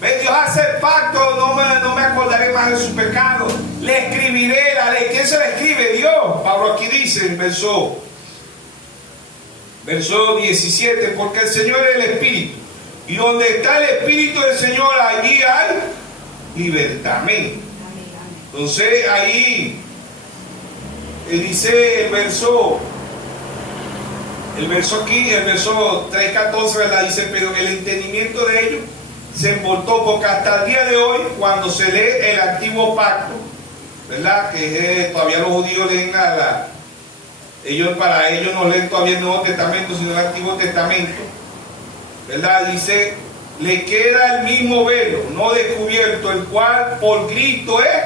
¿Ves? Dios hace el pacto: no me acordaré más de su pecado, le escribiré la ley. ¿Quién se la escribe? Dios. Pablo aquí dice en verso 17: porque el Señor es el Espíritu, y donde está el Espíritu del Señor, allí hay libertad. Amén. Entonces ahí dice el verso aquí, el verso 3:14, ¿verdad? Dice, pero el entendimiento de ellos se envoltó, porque hasta el día de hoy, cuando se lee el antiguo pacto, ¿verdad? Que todavía los judíos leen para ellos no leen todavía el Nuevo Testamento, sino el Antiguo Testamento, ¿verdad? Dice, le queda el mismo velo, no descubierto, el cual por Cristo es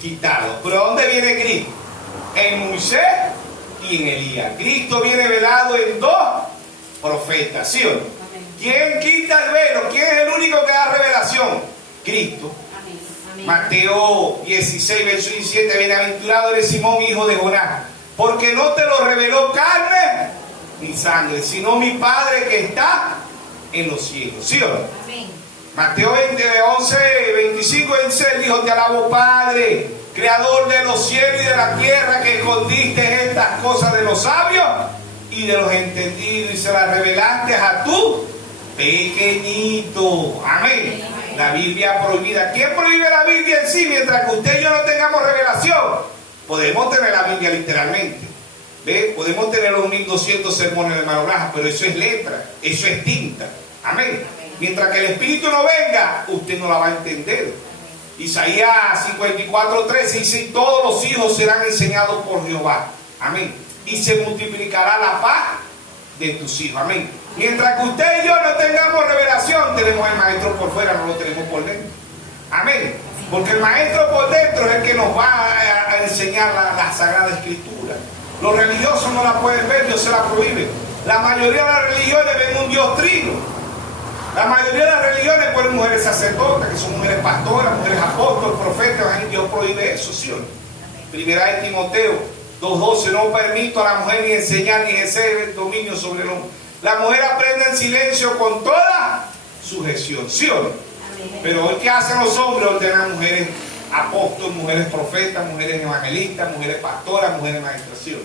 quitado. ¿Pero dónde viene Cristo? En Moisés y en Elías. Cristo viene velado en dos profetas, ¿sí o no? ¿Quién quita el velo? ¿Quién es el único que da revelación? Cristo. Amén. Amén. Mateo 16, verso 17, bienaventurado eres Simón, hijo de Jonás, porque no te lo reveló carne ni sangre, sino mi Padre que está en los cielos, ¿sí o no? Amén. Mateo 11, 25 dice, él dijo, te alabo Padre, creador de los cielos y de la tierra, que escondiste estas cosas de los sabios y de los entendidos y se las revelaste a tu pequeñito. Amén. La Biblia prohibida. ¿Quién prohíbe la Biblia en sí? Mientras que usted y yo no tengamos revelación, podemos tener la Biblia literalmente. ¿Ve? Podemos tener los 1200 sermones de Hermano Graham, pero eso es letra, eso es tinta. Amén. Mientras que el Espíritu no venga, usted no la va a entender. Isaías 54:13 dice, y todos los hijos serán enseñados por Jehová. Amén. Y se multiplicará la paz de tus hijos. Amén. Mientras que usted y yo no tengamos revelación, tenemos el maestro por fuera, no lo tenemos por dentro. Amén. Porque el maestro por dentro es el que nos va a enseñar la Sagrada Escritura. Los religiosos no la pueden ver, Dios se la prohíbe. La mayoría de las religiones ven un Dios trino. La mayoría de las religiones ponen mujeres sacerdotas, que son mujeres pastoras, mujeres apóstoles, profetas. Dios prohíbe eso, ¿sí o no? Primera de Timoteo 2:12, no permito a la mujer ni enseñar ni ejercer el dominio sobre el hombre. La mujer aprende en silencio con toda sujeción, ¿sí o no? Pero hoy, ¿qué hacen los hombres? Ordenan mujeres apóstoles, mujeres profetas, mujeres evangelistas, mujeres pastoras, mujeres maestras, ¿sí o no?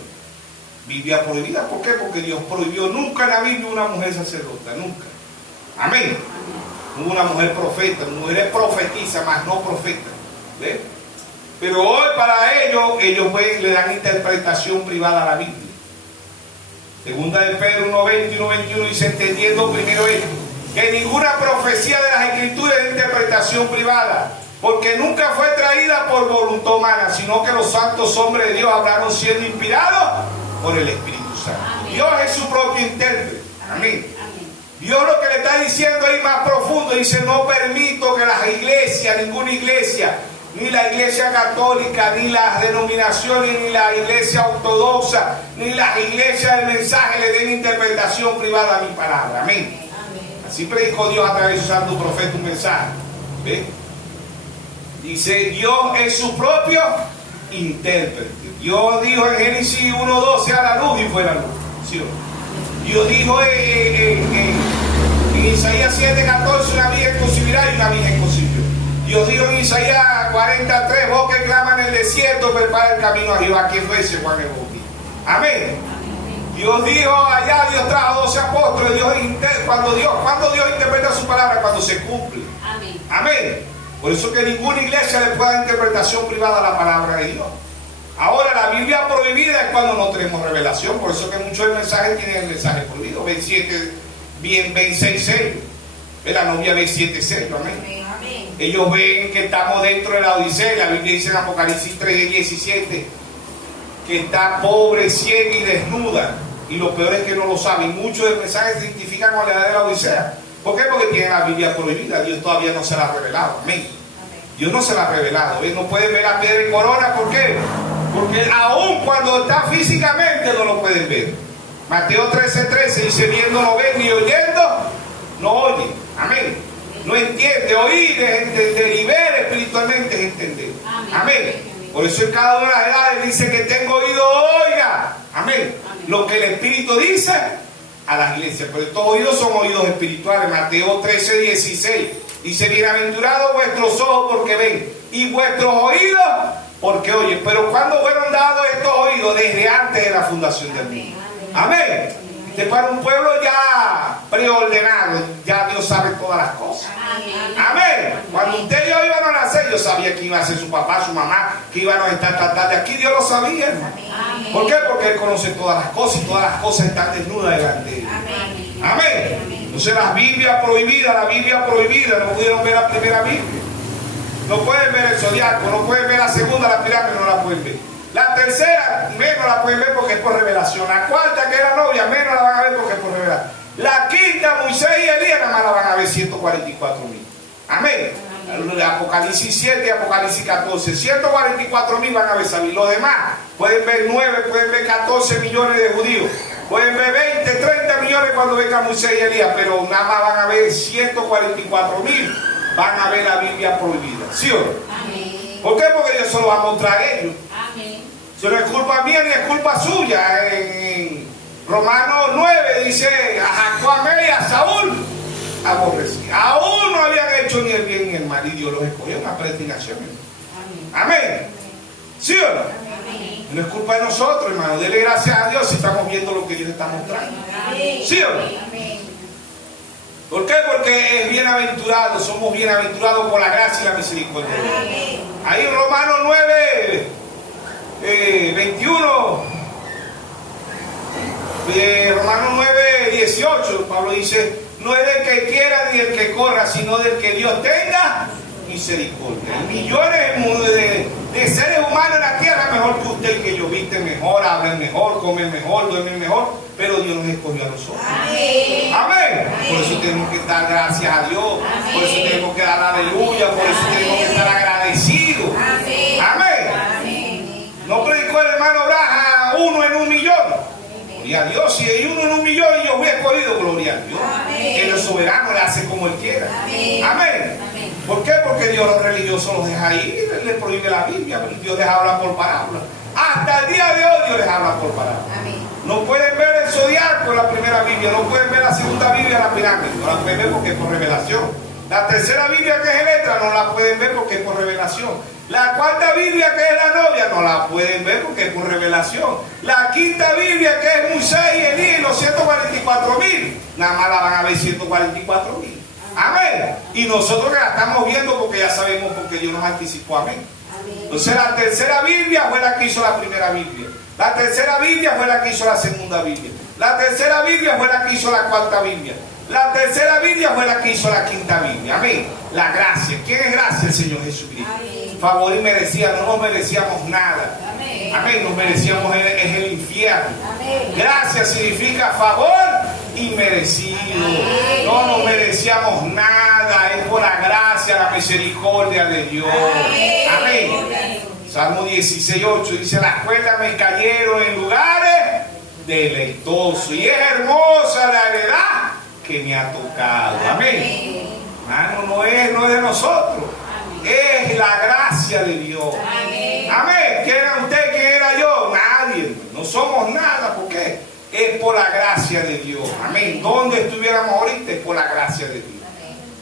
Biblia prohibida, ¿por qué? Porque Dios prohibió nunca en la Biblia una mujer sacerdota, nunca. Amén. Una mujer profeta, mujeres profetizas, más no profeta. ¿Ves? Pero hoy para ellos le dan interpretación privada a la Biblia. Segunda de Pedro 1:20 y 1:21 dice, entendiendo primero esto, que ninguna profecía de las Escrituras es de interpretación privada, porque nunca fue traída por voluntad humana, sino que los santos hombres de Dios hablaron siendo inspirados por el Espíritu Santo. Amén. Dios es su propio intérprete. Amén. Dios lo que le está diciendo ahí más profundo, dice, no permito que las iglesias, ninguna iglesia, ni la iglesia católica, ni las denominaciones, ni la iglesia ortodoxa, ni las iglesias del mensaje le den interpretación privada a mi palabra. Amén. Así predicó Dios a través de su santo profeta un mensaje. ¿Ve? Dice, Dios es su propio intérprete. Dios dijo en Génesis 1:12, a la luz y fue la luz. ¿Sí o no? Dios dijo en Isaías 7:14, una virgen concebirá y una virgen concibió. Dios dijo en Isaías 40:3, vos que claman en el desierto, prepara el camino a Jehová. ¿Quién fue ese? Juan el Bautista. Amén. Dios dijo allá, Dios trajo 12 apóstoles. Cuando Dios interpreta su palabra, cuando se cumple. Amén. Amén. Por eso que ninguna iglesia le pueda dar interpretación privada a la palabra de Dios. Ahora, la Biblia prohibida es cuando no tenemos revelación. Por eso que muchos del mensaje tienen el mensaje prohibido. Ven 6:6. La novia ve 7:6. Amén. Amén. Ellos ven que estamos dentro de la Odisea. La Biblia dice en Apocalipsis 3:17 que está pobre, ciega y desnuda. Y lo peor es que no lo saben. Muchos del mensaje se identifican con la edad de la Odisea. ¿Por qué? Porque tienen la Biblia prohibida. Dios todavía no se la ha revelado. Amén. Dios no se la ha revelado. No pueden ver la piedra y corona. ¿Por qué? Porque aún cuando está físicamente no lo pueden ver. Mateo 13:13 dice, viendo no ven, ni oyendo no oyen. Amén. No entiende. Oír es entender, y ver espiritualmente es entender. Amén. Por eso en cada una de las edades dice que tengo oído, oiga. Amén. Lo que el Espíritu dice a las iglesias. Pero estos oídos son oídos espirituales. Mateo 13:16 dice, bienaventurados vuestros ojos porque ven, y vuestros oídos porque oyen. Pero ¿cuándo fueron dados estos oídos? Desde antes de la fundación del mundo. Amén. Que para un pueblo ya preordenado, ya Dios sabe todas las cosas. Amén. Cuando usted y yo íbamos a nacer, yo sabía que iba a ser su papá, su mamá, que iban a estar tratando de aquí. Dios lo sabía, hermano. ¿Por qué? Porque Él conoce todas las cosas y todas las cosas están desnudas delante de Él. Amén. Entonces la Biblia prohibida, no pudieron ver la primera Biblia. No pueden ver el zodiaco, no pueden ver la segunda, la pirámide, no la pueden ver. La tercera, menos la pueden ver porque es por revelación. La cuarta, que es la novia, menos la van a ver porque es por revelación. La quinta, Moisés y Elías, nada más la van a ver 144,000. Amén. Apocalipsis 7 y Apocalipsis 14. 144,000 van a ver salir. Los demás pueden ver 9, pueden ver 14 millones de judíos. Pueden ver 20, 30 millones cuando venga Moisés y Elías, pero nada más van a ver 144,000. Van a ver la Biblia prohibida. ¿Sí o no? Amén. ¿Por qué? Porque Dios se lo va a mostrar a ellos. Amén. Eso no es culpa mía ni es culpa suya. En Romanos 9 dice: a Jacob amé y a Saúl aborrecí. Aún no habían hecho ni el bien ni el mal y Dios los escogió en la predestinación. Amén. ¿Sí o no? Amén. No es culpa de nosotros, hermano. Dele gracias a Dios si estamos viendo lo que Dios está mostrando. ¿Sí o no? Amén. ¿Por qué? Porque es bienaventurado, somos bienaventurados por la gracia y la misericordia. Amén. Ahí en Romanos 9, 21, Romanos 9, 18, Pablo dice: no es del que quiera ni del que corra, sino del que Dios tenga misericordia. Millones de seres humanos en la tierra mejor que usted y que yo. Visten mejor, hablan mejor, comen mejor, duermen mejor, pero Dios nos escogió a nosotros. Amén. Amén. Por eso tenemos que dar gracias a Dios. Amén. Por eso tenemos que dar aleluya. Por eso tenemos que estar agradecidos. Amén. Amén. Amén. No predicó el hermano Braja 1 en 1,000,000. Gloria a Dios. Si hay 1 en 1,000,000 y yo fui escogido, gloria a Dios. Amén. Él es soberano, le hace como Él quiera. Amén. Amén. Amén. ¿Por qué? Porque Dios los religiosos los deja ir, les prohíbe la Biblia. Dios les habla por parábola. Hasta el día de hoy Dios les habla por parábola. Amén. No pueden ver el zodiaco en la primera Biblia, no pueden ver la segunda Biblia en la pirámide, no la pueden ver porque es por revelación. La tercera Biblia, que es en letra, no la pueden ver porque es por revelación. La cuarta Biblia, que es la novia, no la pueden ver porque es por revelación. La quinta Biblia, que es Moisés y Elías y los 144,000, nada más la van a ver 144,000. Amén. Y nosotros que la estamos viendo porque ya sabemos porque Dios nos anticipó. Amén. Entonces la tercera Biblia fue la que hizo la primera Biblia. La tercera Biblia fue la que hizo la segunda Biblia. La tercera Biblia fue la que hizo la cuarta Biblia. La tercera Biblia fue la que hizo la quinta Biblia. Amén. La gracia. ¿Quién es gracia? El Señor Jesucristo. Amén. Favor y merecía. No nos merecíamos nada. Amén. Amén. Nos merecíamos es el infierno. Amén. Gracia significa favor y merecido. Amén. No nos merecíamos nada. Es por la gracia, la misericordia de Dios. Amén. Amén. Salmo 16:8 dice: las cuerdas me cayeron en lugares deleitosos y es hermosa la heredad que me ha tocado. Amén. Hermano, no es de nosotros, es la gracia de Dios. Amén. Amén. ¿Quién era usted? ¿Quién era yo? Nadie. No somos nada. ¿Por qué? Es por la gracia de Dios. Amén. ¿Dónde estuviéramos ahorita? Es por la gracia de Dios.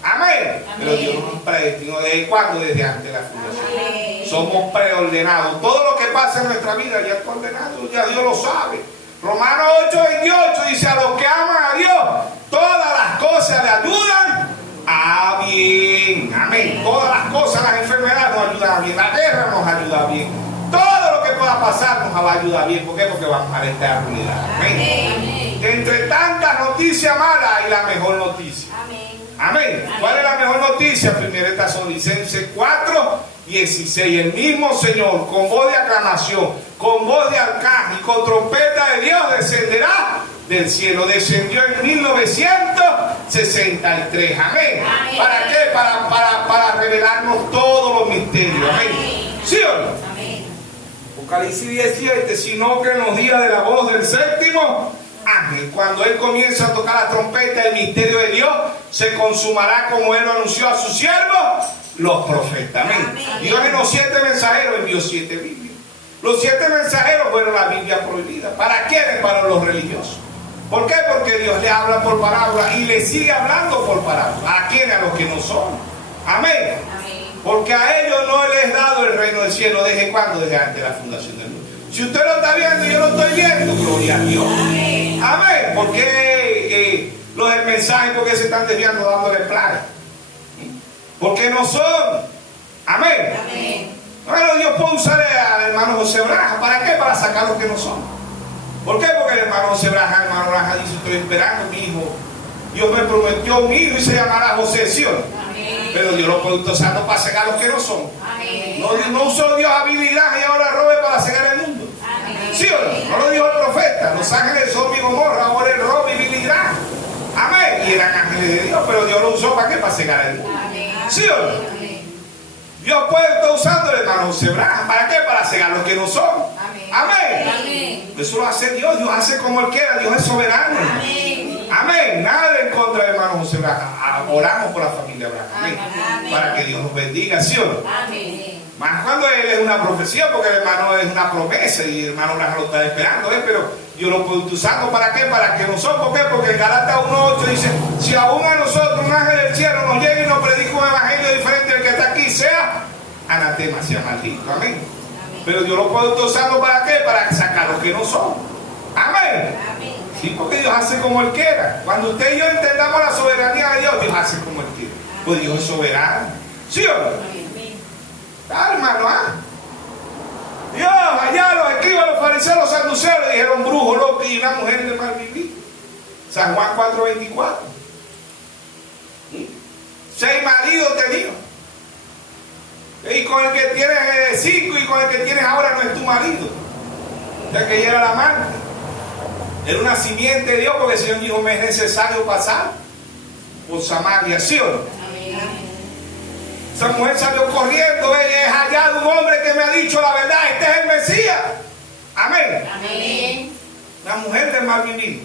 Amén. Pero Dios nos predestinó. ¿Desde cuándo? Desde antes de la fundación. Amén. Somos preordenados. Todo lo que pasa en nuestra vida ya está ordenado. Ya Dios lo sabe. Romanos 8:28 dice: a los que aman a Dios, todas las cosas le ayudan a bien. Amén. Todas las cosas, las enfermedades nos ayudan a bien. La guerra nos ayuda a bien. Todo lo que pueda pasar nos va a ayudar bien. ¿Por qué? Porque vamos a la eternidad. Amén. Entre tantas noticias malas hay la mejor noticia. Amén. ¿Cuál es la mejor noticia? Primero está Tesalonicenses 4:16. El mismo Señor, con voz de aclamación, con voz de arcángel y con trompeta de Dios, descenderá del cielo. Descendió en 1963. Amén. Amén. ¿Para qué? Para revelarnos todos los misterios. Amén. ¿Sí o no? Amén. Apocalipsis 17. Sino que en los días de la voz del séptimo ángel, cuando él comienza a tocar la trompeta, el misterio de Dios se consumará como él lo anunció a sus siervos, los profetas. Amén. Amén. Dios en los 7 mensajeros envió 7 Biblias. Los 7 mensajeros fueron la Biblia prohibida. ¿Para quiénes? Para los religiosos. ¿Por qué? Porque Dios le habla por parábola y le sigue hablando por parábola. ¿A quiénes? A los que no son. Amén. Amén. Porque a ellos no les he dado el reino del cielo. ¿Desde cuándo? Desde antes de la fundación del mundo. Si usted lo está viendo y yo lo estoy viendo, gloria a Dios. Amén. Amén. ¿Por qué los del mensaje, por qué se están desviando dándole plaga? Porque no son. Amén. Amén. Bueno, Dios puede usar al hermano José Braja. ¿Para qué? Para sacar los que no son. ¿Por qué? Porque el hermano José Braja, dice, estoy esperando a mi hijo. Dios me prometió un hijo y se llamará José Sion. Amén. Pero Dios lo puede usar para cegar a los que no son. Amén. No usó Dios habilidad y ahora robe para cegar el mundo. Amén. ¿Sí o no? No lo dijo el profeta. Los ángeles son mi Gomorra, ahora el robo y habilidad. Amén. Y eran ángeles de Dios, pero Dios lo usó para qué? Para cegar el mundo. Amén. ¿Sí o no? Dios puede estar usando el hermano José Braja. ¿Para qué? Para cegar los que no son. Amén. Amén. Amén. Eso lo hace Dios. Dios hace como Él quiera. Dios es soberano. Amén. Amén. Nada en contra del hermano José Braja. Oramos por la familia Braja. Amén. Amén. Para que Dios nos bendiga, ¿sí o no? Amén. Más cuando él es una profecía, porque el hermano es una promesa y el hermano Braja lo está esperando, pero Dios lo puede usar. ¿Para qué? Para que nosotros, ¿por qué? Porque en Gálatas 1:8 dice, si aún a nosotros un ángel del cielo nos llega y nos predica un evangelio diferente del que está aquí, sea anatema, sea maldito. Amén. Pero Dios lo puede usar. ¿Para qué? Para sacar los que no son. Amén. Amén. Sí, porque Dios hace como Él quiera. Cuando usted y yo entendamos la soberanía de Dios, Dios hace como Él quiera. Pues Dios es soberano. ¿Sí o no? Ah, hermano, Dios, allá los escribas, los fariseos, los saduceos le dijeron brujo, loco y una mujer de mal vivir. San Juan 4:24. 6 maridos tenía. Y con el que tienes 5 y con el que tienes ahora no es tu marido. Ya que ella era la amante. Era una simiente de Dios, porque el Señor dijo, me es necesario pasar por Samaria, ¿sí o no? Esa mujer salió corriendo, ella es hallado un hombre que me ha dicho la verdad, este es el Mesías. Amén. Amén. La mujer del mal vivir.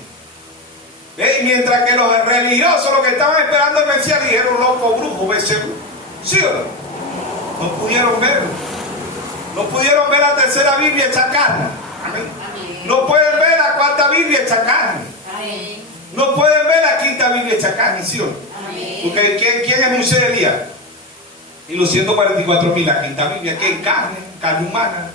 Y mientras que los religiosos, los que estaban esperando el Mesías, dijeron loco, brujo, Belcebú. ¿Sí o no? No pudieron verlo. No pudieron ver la tercera Biblia hecha carne. Amén. No pueden ver la cuarta Biblia hecha carne. Amén. No pueden ver la quinta Biblia hecha carne, ¿sí o no? Amén. Porque ¿quién es Moisés de Elías? Y los 144,000, la quinta Biblia, que es carne humana.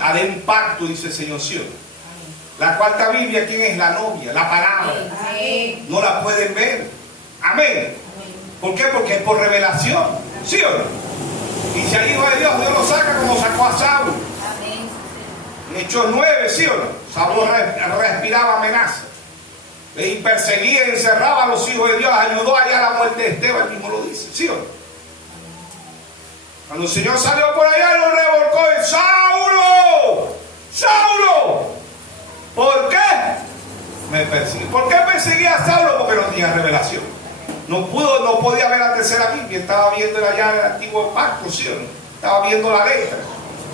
Haré un pacto, dice el Señor, ¿sí o no? La cuarta Biblia, ¿quién es? La novia, la palabra. Amén. No la pueden ver. Amén. ¿Por qué? Porque es por revelación, ¿sí o no? Y si al Hijo de Dios, Dios lo saca como sacó a Saulo. Amén. En Hechos 9, ¿sí o no? Saulo respiraba amenaza. Y perseguía y encerraba a los hijos de Dios. Ayudó allá a la muerte de Esteban, él mismo lo dice, ¿sí o no? Cuando el Señor salió por allá, lo revolcó y ¡Saulo! ¡Saulo! ¿Por qué? Me persigue. ¿Por qué perseguía a Saulo? Porque no tenía revelación. No podía ver la tercera Biblia. Estaba viendo allá el antiguo pacto, ¿sí o no? Estaba viendo la letra,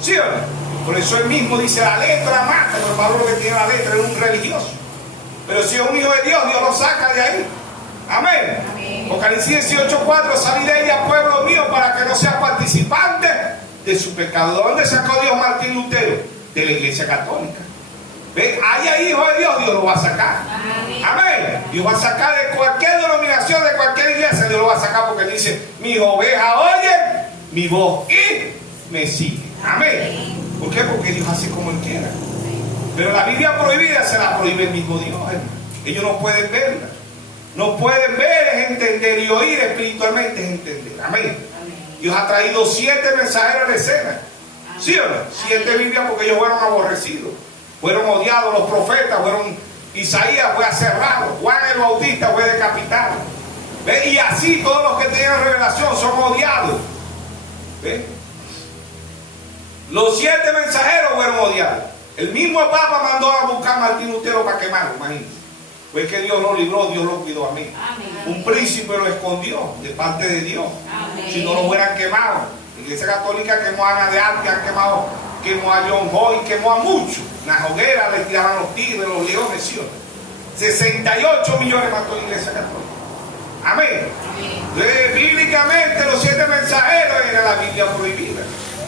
¿sí o no? Por eso él mismo dice, la letra mata, pero para lo que tiene la letra es un religioso. Pero si es un hijo de Dios, Dios lo saca de ahí. Amén. Amén. Apocalipsis 18:4, salid de ella, pueblo mío, para que no seas participante de su pecado. ¿De dónde sacó Dios Martín Lutero? De la Iglesia Católica. ¿Ven? Haya hijo de Dios, Dios lo va a sacar. Amén. Amén. Dios va a sacar de cualquier denominación, de cualquier iglesia, Dios lo va a sacar porque dice, mis ovejas oyen mi voz y me siguen. Amén. ¿Por qué? Porque Dios hace como Él quiera. Pero la Biblia prohibida se la prohíbe el mismo Dios, hermano. Ellos no pueden verla. No pueden ver, es entender, y oír espiritualmente es entender. Amén. Dios ha traído 7 mensajeros de escena. ¿Sí o no? 7 Biblias porque ellos fueron aborrecidos. Fueron odiados los profetas, Isaías fue aserrado, Juan el Bautista fue decapitado. ¿Ve? Y así todos los que tenían revelación son odiados. ¿Ve? Los 7 mensajeros fueron odiados. El mismo Papa mandó a buscar a Martín Lutero para quemarlo, imagínense. Pues que Dios lo libró, Dios lo cuidó. Amén. Un príncipe lo escondió de parte de Dios. Amén. Si no lo hubieran quemado. La Iglesia Católica quemó a Ana de Armas, quemó a John Hoy, quemó a muchos. En la hoguera le tiraban los tigres, los leones, ¿sí? 68 millones mató la Iglesia Católica. Amén. Entonces, bíblicamente los 7 mensajeros era la Biblia prohibida.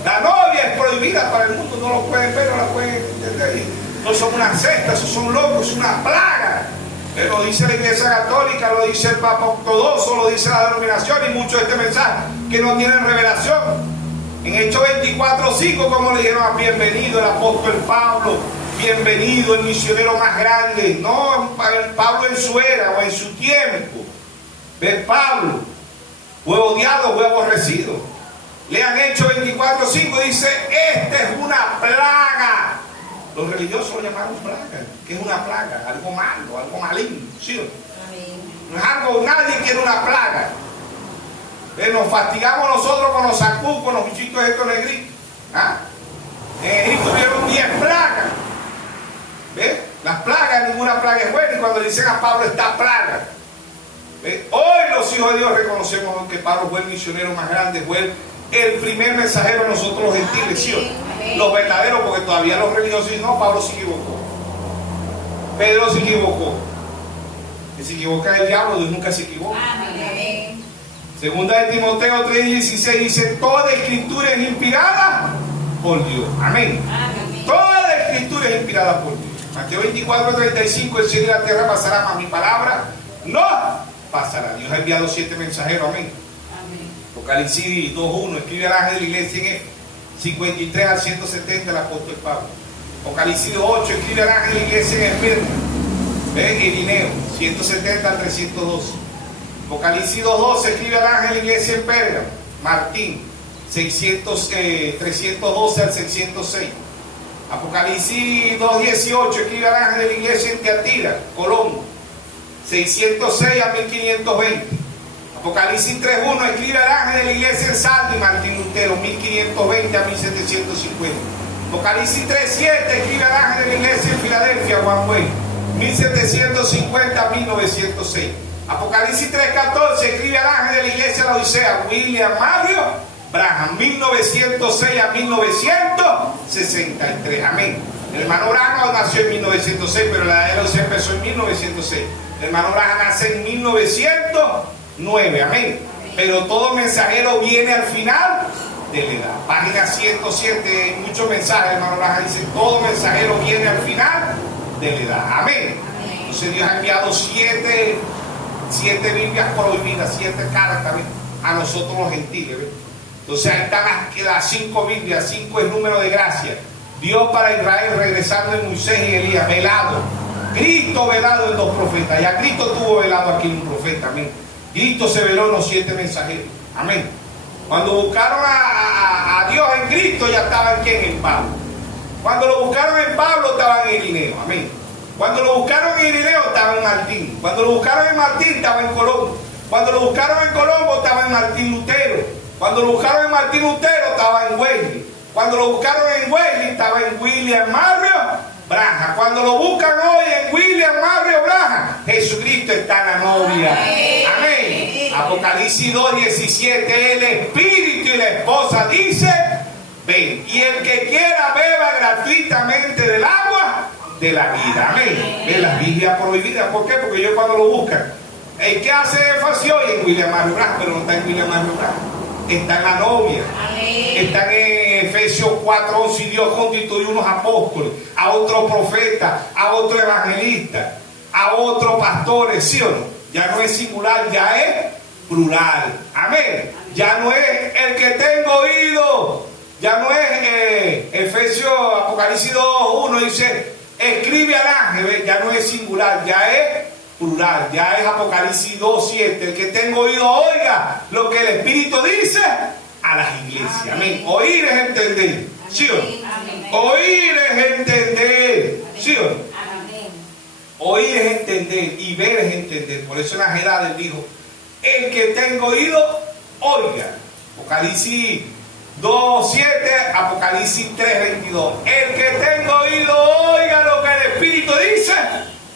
La novia es prohibida para el mundo, no lo pueden ver, no la pueden entender. No son una secta, esos son locos, es una plaga. Lo dice la Iglesia Católica, lo dice el Papa Ortodoxo, lo dice la denominación y muchos de este mensaje que no tienen revelación. En Hechos 24:5, como le dijeron, bienvenido el apóstol Pablo, bienvenido el misionero más grande. No, Pablo en su era o en su tiempo. ¿Ves? Pablo fue odiado, fue aborrecido. Lean Hechos 24:5, dice, esta es una plaga. Los religiosos lo llamaron plaga. ¿Qué es una plaga? Algo malo, algo maligno, ¿sí o no? No es algo, nadie quiere una plaga. Nos fastigamos nosotros con los zancú, con los bichitos estos negritos. ¿Ah? En Egipto vieron 10 plagas. ¿Ves? Las plagas, ninguna plaga es buena. Y cuando le dicen a Pablo, esta plaga. ¿Ves? Hoy los hijos de Dios reconocemos que Pablo fue el misionero más grande, fue el primer mensajero de nosotros los gentiles, ¿sí o no? Los verdaderos, porque todavía los religiosos dicen, no, Pablo se equivocó. Pedro se equivocó. Que se equivoca el diablo, Dios nunca se equivoca. Amén. Segunda de Timoteo 3:16 dice, toda escritura es inspirada por Dios. Amén. Amén. Toda escritura es inspirada por Dios. Mateo 24:35, el cielo y la tierra pasará, mas mi palabra no pasará. Dios ha enviado 7 mensajeros. Amén. Amén. Apocalipsis 2:1, escribe al ángel de la iglesia en Éfeso. 53 al 170, el apóstol Pablo. Apocalipsis 8, escribe al ángel de la iglesia en Esmirna. ¿Ven? Irineo, 170 al 312. Apocalipsis 2:12, escribe al ángel de la iglesia en Pérgamo. Martín, 312 al 606. Apocalipsis 2:18, escribe al ángel de la iglesia en Tiatira, Colombo, 606 a 1520. Apocalipsis 3:1, escribe al ángel de la iglesia en Sardi, Martín Lutero, 1520 a 1750. Apocalipsis 3:7, escribe al ángel de la iglesia en Filadelfia, Juan Wey, 1750 a 1906. Apocalipsis 3:14, escribe al ángel de la iglesia en la Odisea, William Mario Branham, 1906 a 1963. Amén. El hermano Branham nació en 1906, pero la era de Odisea empezó en 1906. El hermano Branham nace en 1909. Amén. Pero todo mensajero viene al final de la edad. Página 107, hay muchos mensajes. El hermano Branham dice, todo mensajero viene al final de la edad. Amén. Entonces Dios ha enviado 7 Biblias prohibidas, 7 cartas, ¿ves? A nosotros los gentiles, ¿ves? Entonces ahí están las 5 Biblias, 5 es número de gracia. Dios para Israel regresando en Moisés y Elías, velado. Cristo velado en 2 profetas. Ya Cristo tuvo velado aquí en un profeta, amén. Cristo se veló en los 7 mensajeros, amén. Cuando buscaron a Dios en Cristo, ya estaban ¿quién? En Pablo. Cuando lo buscaron en Pablo, estaban en Irineo, amén. Cuando lo buscaron en Irineo, estaba en Martín. Cuando lo buscaron en Martín, estaba en Colombo. Cuando lo buscaron en Colombo, estaba en Martín Lutero. Cuando lo buscaron en Martín Lutero, estaba en Wesley. Cuando lo buscaron en Wesley, estaba en William Mario Branham. Cuando lo buscan hoy en William Mario Branham, Jesucristo está en la novia. Amén. Amén. Apocalipsis 2:17, el Espíritu y la esposa dice, ven. Y el que quiera beba gratuitamente del agua de la vida. Amén. De las Biblias prohibidas. ¿Por qué? Porque ellos cuando lo buscan, ¿en qué hace énfasis hoy? En William Mario Branham, pero no está en William Mario Branham. Está en la novia. Amén. Está en Efesios 4:11, y Dios constituyó unos apóstoles, a otros profetas, a otros evangelistas, a otros pastores, ¿sí o no? Ya no es singular, ya es plural. Amén. Ya no es el que tengo oído, ya no es Efesios, Apocalipsis 2:1 dice, escribe al ángel, ya no es singular, ya es plural, ya es Apocalipsis 2:7, el que tengo oído oiga lo que el Espíritu dice a las iglesias. Amén. Oír es entender, ¿sí o no? Oír es entender, ¿sí o no? Oír es entender y ver es entender. Por eso en las edades dijo, el que tengo oído oiga. Apocalipsis 2:7, Apocalipsis 3:22, el que tengo oído oiga lo que el Espíritu dice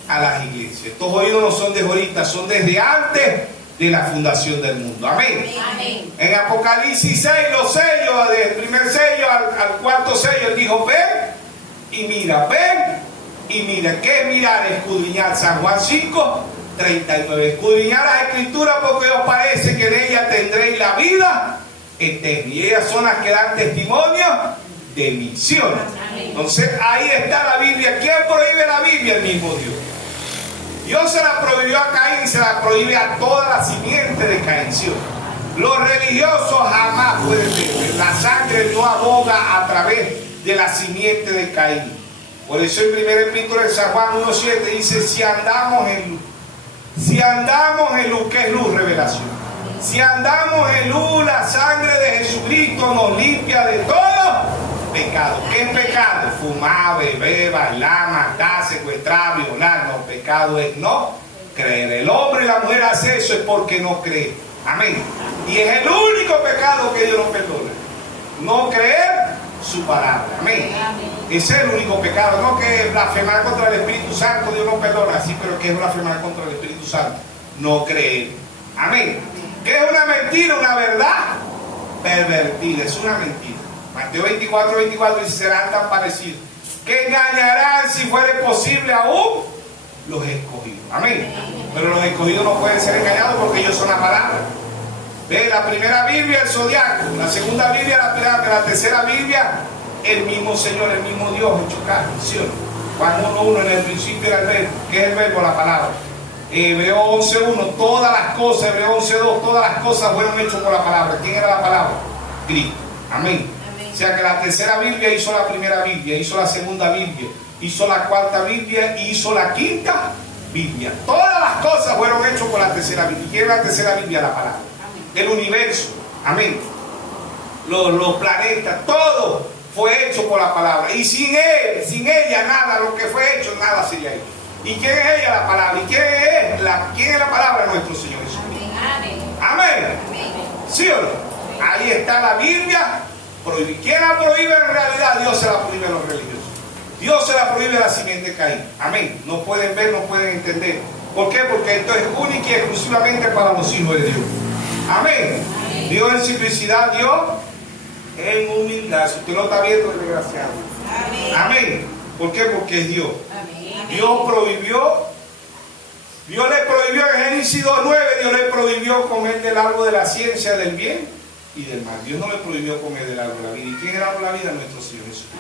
a las iglesias. Estos oídos no son de ahorita, son desde antes de la fundación del mundo. Amén. Amén. En Apocalipsis 6, los sellos, del primer sello al cuarto sello, él dijo, ven y mira, ven y mira. ¿Qué es mirar? Escudriñar. San Juan 5:39. Escudriñar las escrituras porque os parece que en ellas tendréis la vida eterna. Y ellas son las que dan testimonio de mi misión. Entonces ahí está la Biblia. ¿Quién prohíbe la Biblia? El mismo Dios. Dios se la prohibió a Caín y se la prohíbe a toda la simiente de Caín. Los religiosos jamás pueden ver. La sangre no aboga a través de la simiente de Caín. Por eso en primera epístola de San Juan 1:7 dice, si andamos en luz, ¿qué es luz? Revelación. Si andamos en luz, la sangre de Jesucristo nos limpia de todo pecado. ¿Qué es pecado? Fumar, beber, bailar, matar, secuestrar, violar. No, pecado es no creer. El hombre y la mujer hace eso es porque no cree. Amén. Y es el único pecado que Dios nos perdona. No creer su palabra. Amén. Ese es el único pecado. No que blasfemar contra el Espíritu Santo, Dios nos perdona. Sí, pero ¿qué es blasfemar contra el Espíritu Santo? No creer. Amén. ¿Qué es una mentira? Una verdad pervertida. Es una mentira. Mateo 24:24 dice, serán tan parecidos que engañarán, si fuere posible, aún los escogidos. Amén. Pero los escogidos no pueden ser engañados porque ellos son la palabra. Ve, la primera Biblia, el zodiaco. La segunda Biblia, la pirata. La tercera Biblia, el mismo Señor, el mismo Dios hecho carne. ¿Sí o no? Juan 1:1, en el principio era el verbo. ¿Qué es el verbo? La palabra. Hebreos 11:1, todas las cosas. Hebreos 11:2, todas las cosas fueron hechas por la palabra. ¿Quién era la palabra? Cristo. Amén. O sea que la tercera Biblia hizo la primera Biblia, hizo la segunda Biblia, hizo la cuarta Biblia y hizo la quinta Biblia. Todas las cosas fueron hechas por la tercera Biblia. ¿Quién es la tercera Biblia? La palabra. El universo. Amén. Los planetas, todo fue hecho por la palabra. Y sin él, sin ella, nada, lo que fue hecho, nada sería hecho. ¿Y quién es ella? La palabra. ¿Y quién es la palabra? Nuestro Señor Jesucristo. Amén. ¿Sí o no? Ahí está la Biblia prohibida. ¿Quién la prohíbe en realidad? Dios se la prohíbe a los religiosos. Dios se la prohíbe a la simiente Caín. Amén. No pueden ver, no pueden entender. ¿Por qué? Porque esto es único y exclusivamente para los hijos de Dios. Amén. Dios en simplicidad, Dios en humildad. Si usted lo está viendo, es desgraciado. Amén. ¿Por qué? Porque es Dios. Dios prohibió. Dios le prohibió en Génesis 2:9. Dios le prohibió comer del árbol de la ciencia del bien y del mal. Dios no le prohibió comer del árbol de la vida. ¿Y quién es el árbol de la vida? Nuestro Señor Jesucristo.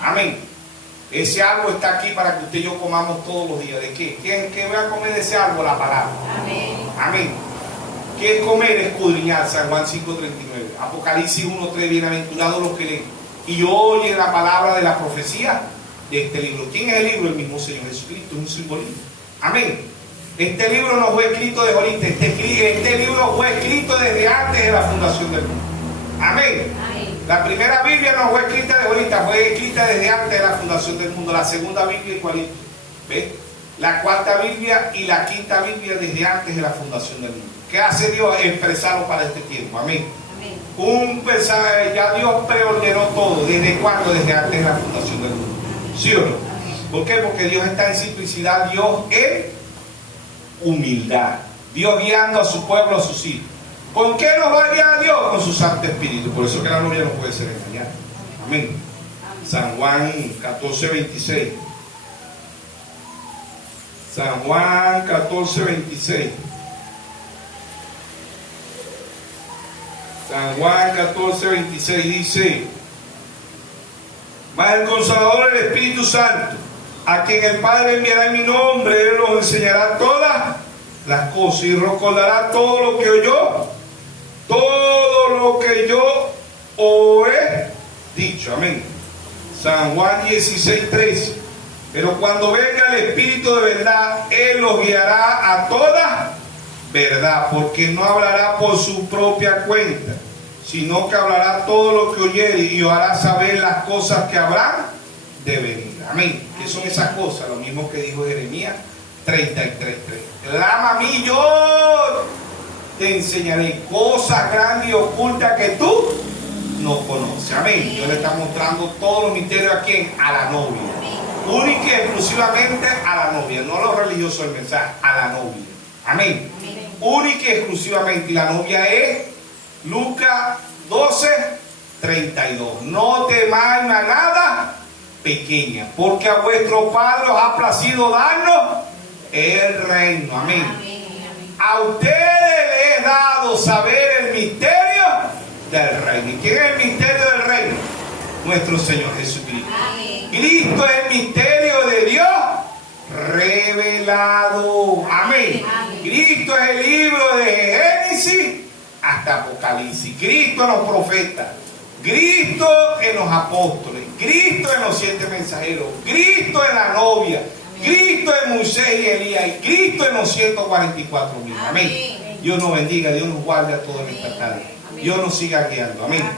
Amén. Ese árbol está aquí para que usted y yo comamos todos los días. ¿De qué? ¿Qué voy a comer de ese árbol? La palabra. Amén. ¿Qué es comer? Escudriñar. San Juan 5:39. Apocalipsis 1:3. Bienaventurados los que leen y oyen la palabra de la profecía de este libro. ¿Quién es el libro? El mismo Señor Jesucristo. Es un simbolismo. Amén. Este libro no fue escrito de ahorita. Este libro fue escrito desde antes de la fundación del mundo. Amén. La primera Biblia no fue escrita de ahorita, fue escrita desde antes de la fundación del mundo. La segunda Biblia igualito. ¿Ves? La cuarta Biblia y la quinta Biblia desde antes de la fundación del mundo. ¿Qué hace Dios? Expresarlo para este tiempo. Amén. Ya Dios preordenó todo. ¿Desde cuándo? Desde antes de la fundación del mundo. ¿Sí o no? ¿Por qué? Porque Dios está en simplicidad, Dios en humildad. Dios guiando a su pueblo, a sus hijos. ¿Con qué nos va a guiar Dios? Con su Santo Espíritu. Por eso que la novia no puede ser engañada. Amén. San Juan 14:26. San Juan 14:26. San Juan 14:26 dice: mas el Consolador, el Espíritu Santo, a quien el Padre enviará en mi nombre, Él os enseñará todas las cosas y recordará todo lo que oyó. Todo lo que yo os he dicho. Amén. San Juan 16:13. Pero cuando venga el Espíritu de verdad, Él los guiará a toda verdad, porque no hablará por su propia cuenta, sino que hablará todo lo que oyere y os hará saber las cosas que habrán de venir. Amén. ¿Qué son esas cosas? Lo mismo que dijo Jeremías 33:3. Clama a mí, yo te enseñaré cosas grandes y ocultas que tú no conoces. Amén. Dios le está mostrando todos los misterios a quién? A la novia. Única y exclusivamente a la novia. No a los religiosos del mensaje, a la novia. Amén. Única y exclusivamente. Y la novia es Lucas 12:32. No temáis manada pequeña, porque a vuestro Padre os ha placido darnos el reino. Amén. A ustedes les he dado saber el misterio del reino. ¿Y quién es el misterio del reino? Nuestro Señor Jesucristo. Amén. Cristo es el misterio de Dios revelado. Amén. Amén. Cristo es el libro de Génesis a hasta Apocalipsis. Cristo en los profetas, Cristo en los apóstoles, Cristo en los 7 mensajeros, Cristo en la novia, Cristo en Moisés y Elías, y Cristo en los 144,000. Amén. Dios nos bendiga, Dios nos guarde a todos en esta tarde. Dios nos siga guiando. Amén.